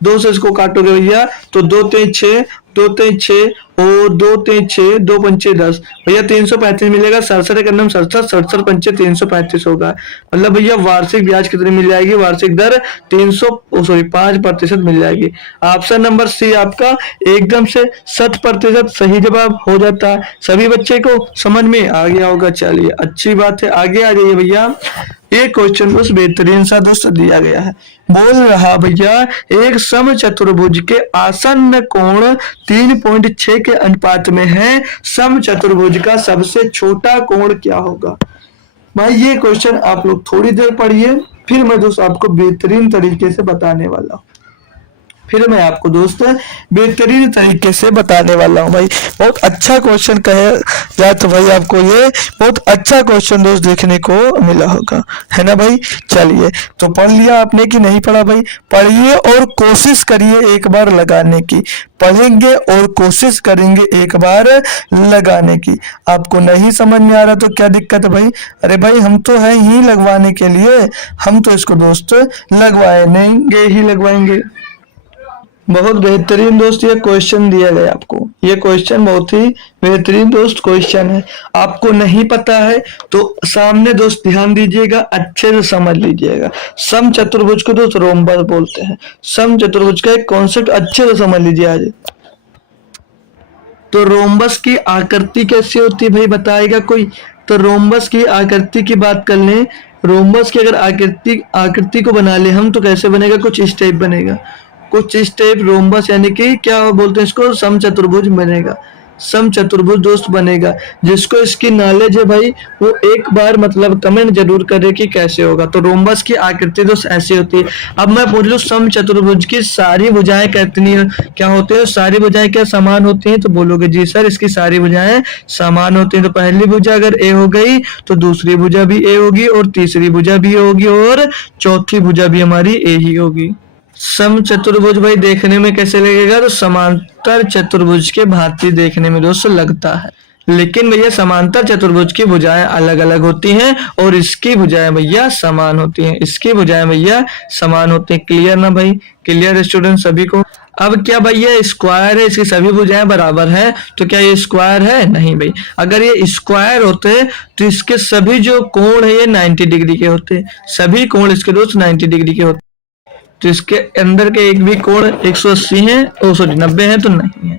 2 से इसको काटोगे भैया, तो 2 3 6, 2 3 6 और 2 3 6, 2 पंचे 10 भैया 335 मिलेगा। 67 करना 67, 67 पंचे 335 होगा। मतलब भैया वार्षिक ब्याज कितनी मिल जाएगी, वार्षिक दर 5% मिल जाएगी। ऑप्शन नंबर सी आपका एकदम से 100% सही जवाब हो जाता है। सभी बच्चे को समझ में आ गया होगा। चलिए अच्छी बात है, आगे आ जाइए भैया। ये क्वेश्चन दोस्त बेहतरीन सा दोस्त दिया गया है, बोल रहा भैया एक समचतुर्भुज के आसन्न कोण 3.6 के अनुपात में है, समचतुर्भुज का सबसे छोटा कोण क्या होगा। भाई ये क्वेश्चन आप लोग थोड़ी देर पढ़िए, फिर मैं दोस्त आपको बेहतरीन तरीके से बताने वाला हूँ। फिर मैं आपको दोस्त बेहतरीन तरीके से बताने वाला हूँ। भाई बहुत अच्छा क्वेश्चन कहे या तो भाई आपको ये बहुत अच्छा क्वेश्चन दोस्त देखने को मिला होगा, है ना भाई। चलिए तो पढ़ लिया आपने कि नहीं पढ़ा भाई, पढ़िए और कोशिश करिए एक बार लगाने की, पढ़ेंगे और कोशिश करेंगे एक बार लगाने की। आपको नहीं समझ में आ रहा तो क्या दिक्कत है भाई, अरे भाई हम तो है ही लगवाने के लिए, हम तो इसको दोस्त लगवाएंगे ही लगवाएंगे। बहुत बेहतरीन दोस्त ये क्वेश्चन दिया गया आपको। ये क्वेश्चन बहुत ही बेहतरीन दोस्त क्वेश्चन है। आपको नहीं पता है तो सामने दोस्त ध्यान दीजिएगा, अच्छे से समझ लीजिएगा। सम चतुर्भुज को दोस्त रोम्बस बोलते हैं। सम चतुर्भुज का एक कॉन्सेप्ट अच्छे से समझ लीजिए आज। तो रोम्बस की आकृति कैसी होती है भाई, बताएगा कोई? तो रोम्बस की आकृति की बात कर लें। रोम्बस की अगर आकृति आकृति को बना ले हम तो कैसे बनेगा, कुछ इस टाइप बनेगा। कुछ इस टाइप रोम्बस यानी कि क्या बोलते हैं इसको, समचतुर्भुज बनेगा। समचतुर्भुज दोस्त बनेगा। जिसको इसकी नॉलेज है भाई वो एक बार मतलब कमेंट जरूर करे कि कैसे होगा। तो रोम्बस की आकृति दोस्त ऐसी होती है। अब मैं पूछ लूं समचतुर्भुज की सारी भुजाएं कितनी क्या होती है, सारी भुजाएं क्या समान होती हैं? तो बोलोगे जी सर इसकी सारी भुजाएं समान होती हैं। तो पहली भुजा अगर ए हो गई तो दूसरी भुजा भी ए होगी और तीसरी भुजा भी होगी और चौथी भुजा भी हमारी ए ही होगी। समचतुर्भुज भाई देखने में कैसे लगेगा, तो समांतर चतुर्भुज के भांति देखने में दोस्त लगता है। लेकिन भैया समांतर चतुर्भुज की भुजाएं अलग अलग होती हैं और इसकी भुजाएं भैया समान होती हैं। इसकी भुजाएं भैया समान होती हैं। क्लियर ना भाई? क्लियर स्टूडेंट सभी को? अब क्या भैया स्क्वायर है, इसकी सभी भुजाएं बराबर हैं, तो क्या ये स्क्वायर है? नहीं भाई। अगर ये स्क्वायर होते तो इसके सभी जो कोण है ये 90 डिग्री के होते। सभी कोण इसके दोस्त 90 डिग्री के होते। तो इसके अंदर के एक भी कोण 180 है, सॉरी 90 है तो नहीं है।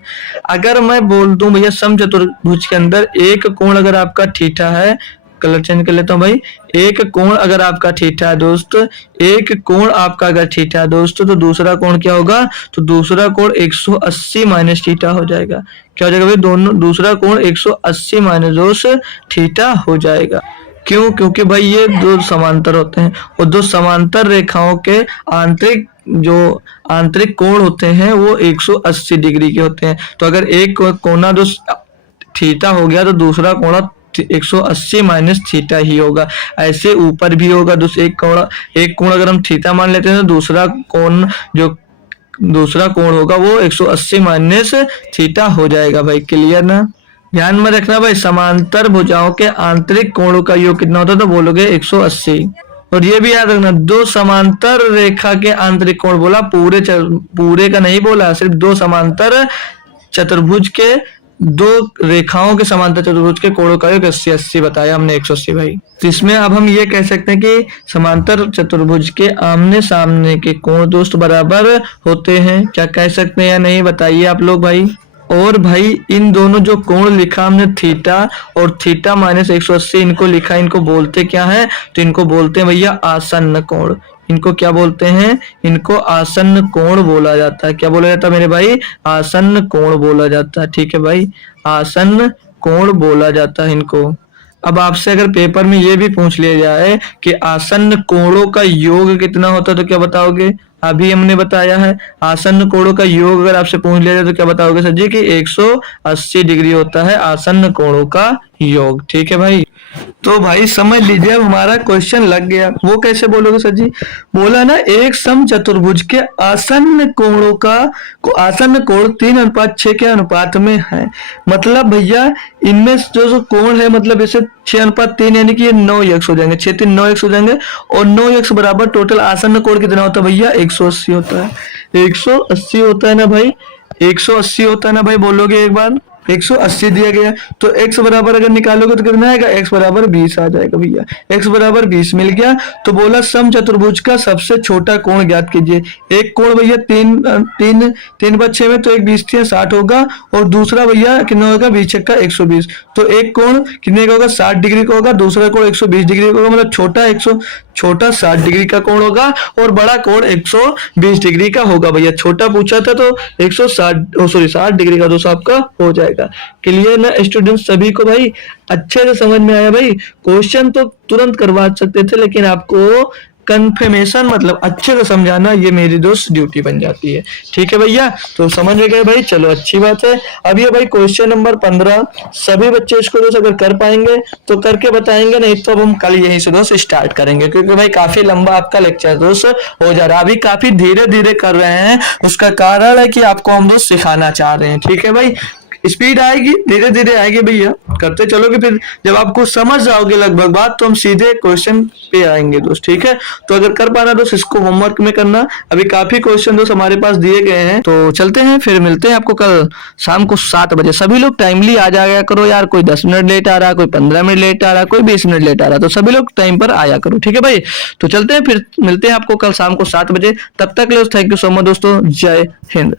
अगर मैं बोल दूं भैया समचतुर्भुज के अंदर एक कोण अगर आपका थीटा है, कलर चेंज कर लेता हूं भाई। एक कोण अगर आपका थीटा है दोस्त, एक कोण आपका अगर थीटा है दोस्त, तो दूसरा कोण क्या होगा, तो दूसरा कोण 180 माइनस थीटा हो जाएगा। क्या हो जाएगा भाई, दोनों दूसरा कोण 180 माइनस दोस्त थीटा हो जाएगा। क्यों? क्योंकि भाई ये दो समांतर होते हैं और दो समांतर रेखाओं के आंतरिक जो आंतरिक कोण होते हैं वो 180 डिग्री के होते हैं। तो अगर एक कोना जो थीटा हो गया तो दूसरा कोण 180 माइनस थीटा ही होगा। ऐसे ऊपर भी होगा। एक कोण अगर हम थीटा मान लेते हैं तो दूसरा कोण होगा वो 180 माइनस थीटा हो जाएगा भाई। क्लियर ना? ध्यान में रखना भाई, समांतर भुजाओं के आंतरिक कोणों का योग कितना होता है, तो बोलोगे 180। और ये भी याद रखना, दो समांतर रेखा के आंतरिक कोण बोला, पूरे का नहीं बोला, सिर्फ दो समांतर चतुर्भुज के दो रेखाओं के समांतर चतुर्भुज के कोणों का योग 80-80 बताया हमने, 180 भाई। तो इसमें अब हम ये कह सकते हैं कि समांतर चतुर्भुज के आमने सामने के कोण दोस्त बराबर होते हैं। क्या कह सकते हैं या नहीं, बताइए आप लोग भाई। और भाई इन दोनों जो कोण लिखा हमने थीटा और थीटा माइनस 180 इनको लिखा, इनको बोलते क्या है, तो इनको बोलते हैं भैया आसन्न कोण। इनको क्या बोलते हैं, इनको आसन्न कोण बोला जाता है। क्या बोला जाता है मेरे भाई, आसन्न कोण बोला जाता है। ठीक है भाई, आसन्न कोण बोला जाता है इनको। अब आपसे अगर पेपर में ये भी पूछ लिया जाए कि आसन्न कोणों का योग कितना होता है तो क्या बताओगे? अभी हमने बताया है आसन्न कोणों का योग अगर आपसे पूछ लिया जाए तो क्या बताओगे सर जी कि 180 डिग्री होता है आसन्न कोणों का योग। ठीक है भाई, तो भाई समझ लीजिए अब हमारा क्वेश्चन लग गया। वो कैसे बोलोगे सर जी? बोला ना एक समचतुर्भुज के आसन्न कोणों का आसन्न कोण 3:6 के अनुपात में है। मतलब भैया इनमें जो कोण है मतलब इसे 6:3 यानी कि ये 9x हो जाएंगे, 6 3 9x हो जाएंगे और 9x बराबर टोटल आसन्न कोण कितना होता है भैया, 180 होता है। 180 होता है ना भाई, 180 होता है ना भाई, बोलोगे एक बार। 180 दिया गया तो x बराबर अगर निकालोगे तो कितना आएगा, x बराबर 20 आ जाएगा भैया। x बराबर 20 मिल गया। तो बोला समचतुर्भुज का सबसे छोटा कोण ज्ञात कीजिए। एक कोण भैया 3/6 में तो एक 20 60 होगा और दूसरा भैया कितना होगा, 20 का 120। तो एक कोण कितने का होगा, 60 डिग्री का होगा, दूसरा कोण 120 डिग्री का होगा। मतलब छोटा 60 डिग्री का कोण होगा और बड़ा कोण 120 डिग्री का होगा भैया। छोटा पूछा था तो 60 डिग्री का दोस्त आपका हो जाएगा। क्लियर ना स्टूडेंट सभी को भाई? अच्छे से समझ में आया भाई? क्वेश्चन तो तुरंत करवा सकते थे लेकिन आपको कंफर्मेशन मतलब अच्छे से समझाना ये मेरी दोस्त ड्यूटी बन जाती है। ठीक है भैया, तो समझ में गए भाई, चलो अच्छी बात है। अब ये भाई क्वेश्चन नंबर 15 सभी बच्चे इसको दोस्त अगर कर पाएंगे तो करके बताएंगे, नहीं तो अब हम कल यहीं से दोस्त स्टार्ट करेंगे क्योंकि भाई काफी लंबा आपका लेक्चर दोस्त हो जा रहा है। अभी काफी धीरे धीरे कर रहे हैं, उसका कारण है कि आपको हम दोस्त सिखाना चाह रहे हैं। ठीक है भाई, स्पीड आएगी, धीरे धीरे आएगी भैया, करते चलोगे फिर जब आपको समझ जाओगे लगभग बात तो हम सीधे क्वेश्चन पे आएंगे दोस्त, ठीक है। तो अगर कर पाना दोस्त इसको होमवर्क में करना, अभी काफी क्वेश्चन दोस्त हमारे पास दिए गए हैं। तो चलते हैं, फिर मिलते हैं आपको कल शाम को 7 बजे। सभी लोग टाइमली आ जाया करो यार, कोई 10 मिनट लेट आ रहा, कोई 15 मिनट लेट आ रहा, कोई 20 मिनट लेट आ रहा, तो सभी लोग टाइम पर आया करो, ठीक है भाई। तो चलते हैं, फिर मिलते हैं आपको कल शाम को 7 बजे। तब तक ले थैंक यू सो मच दोस्तों, जय हिंद।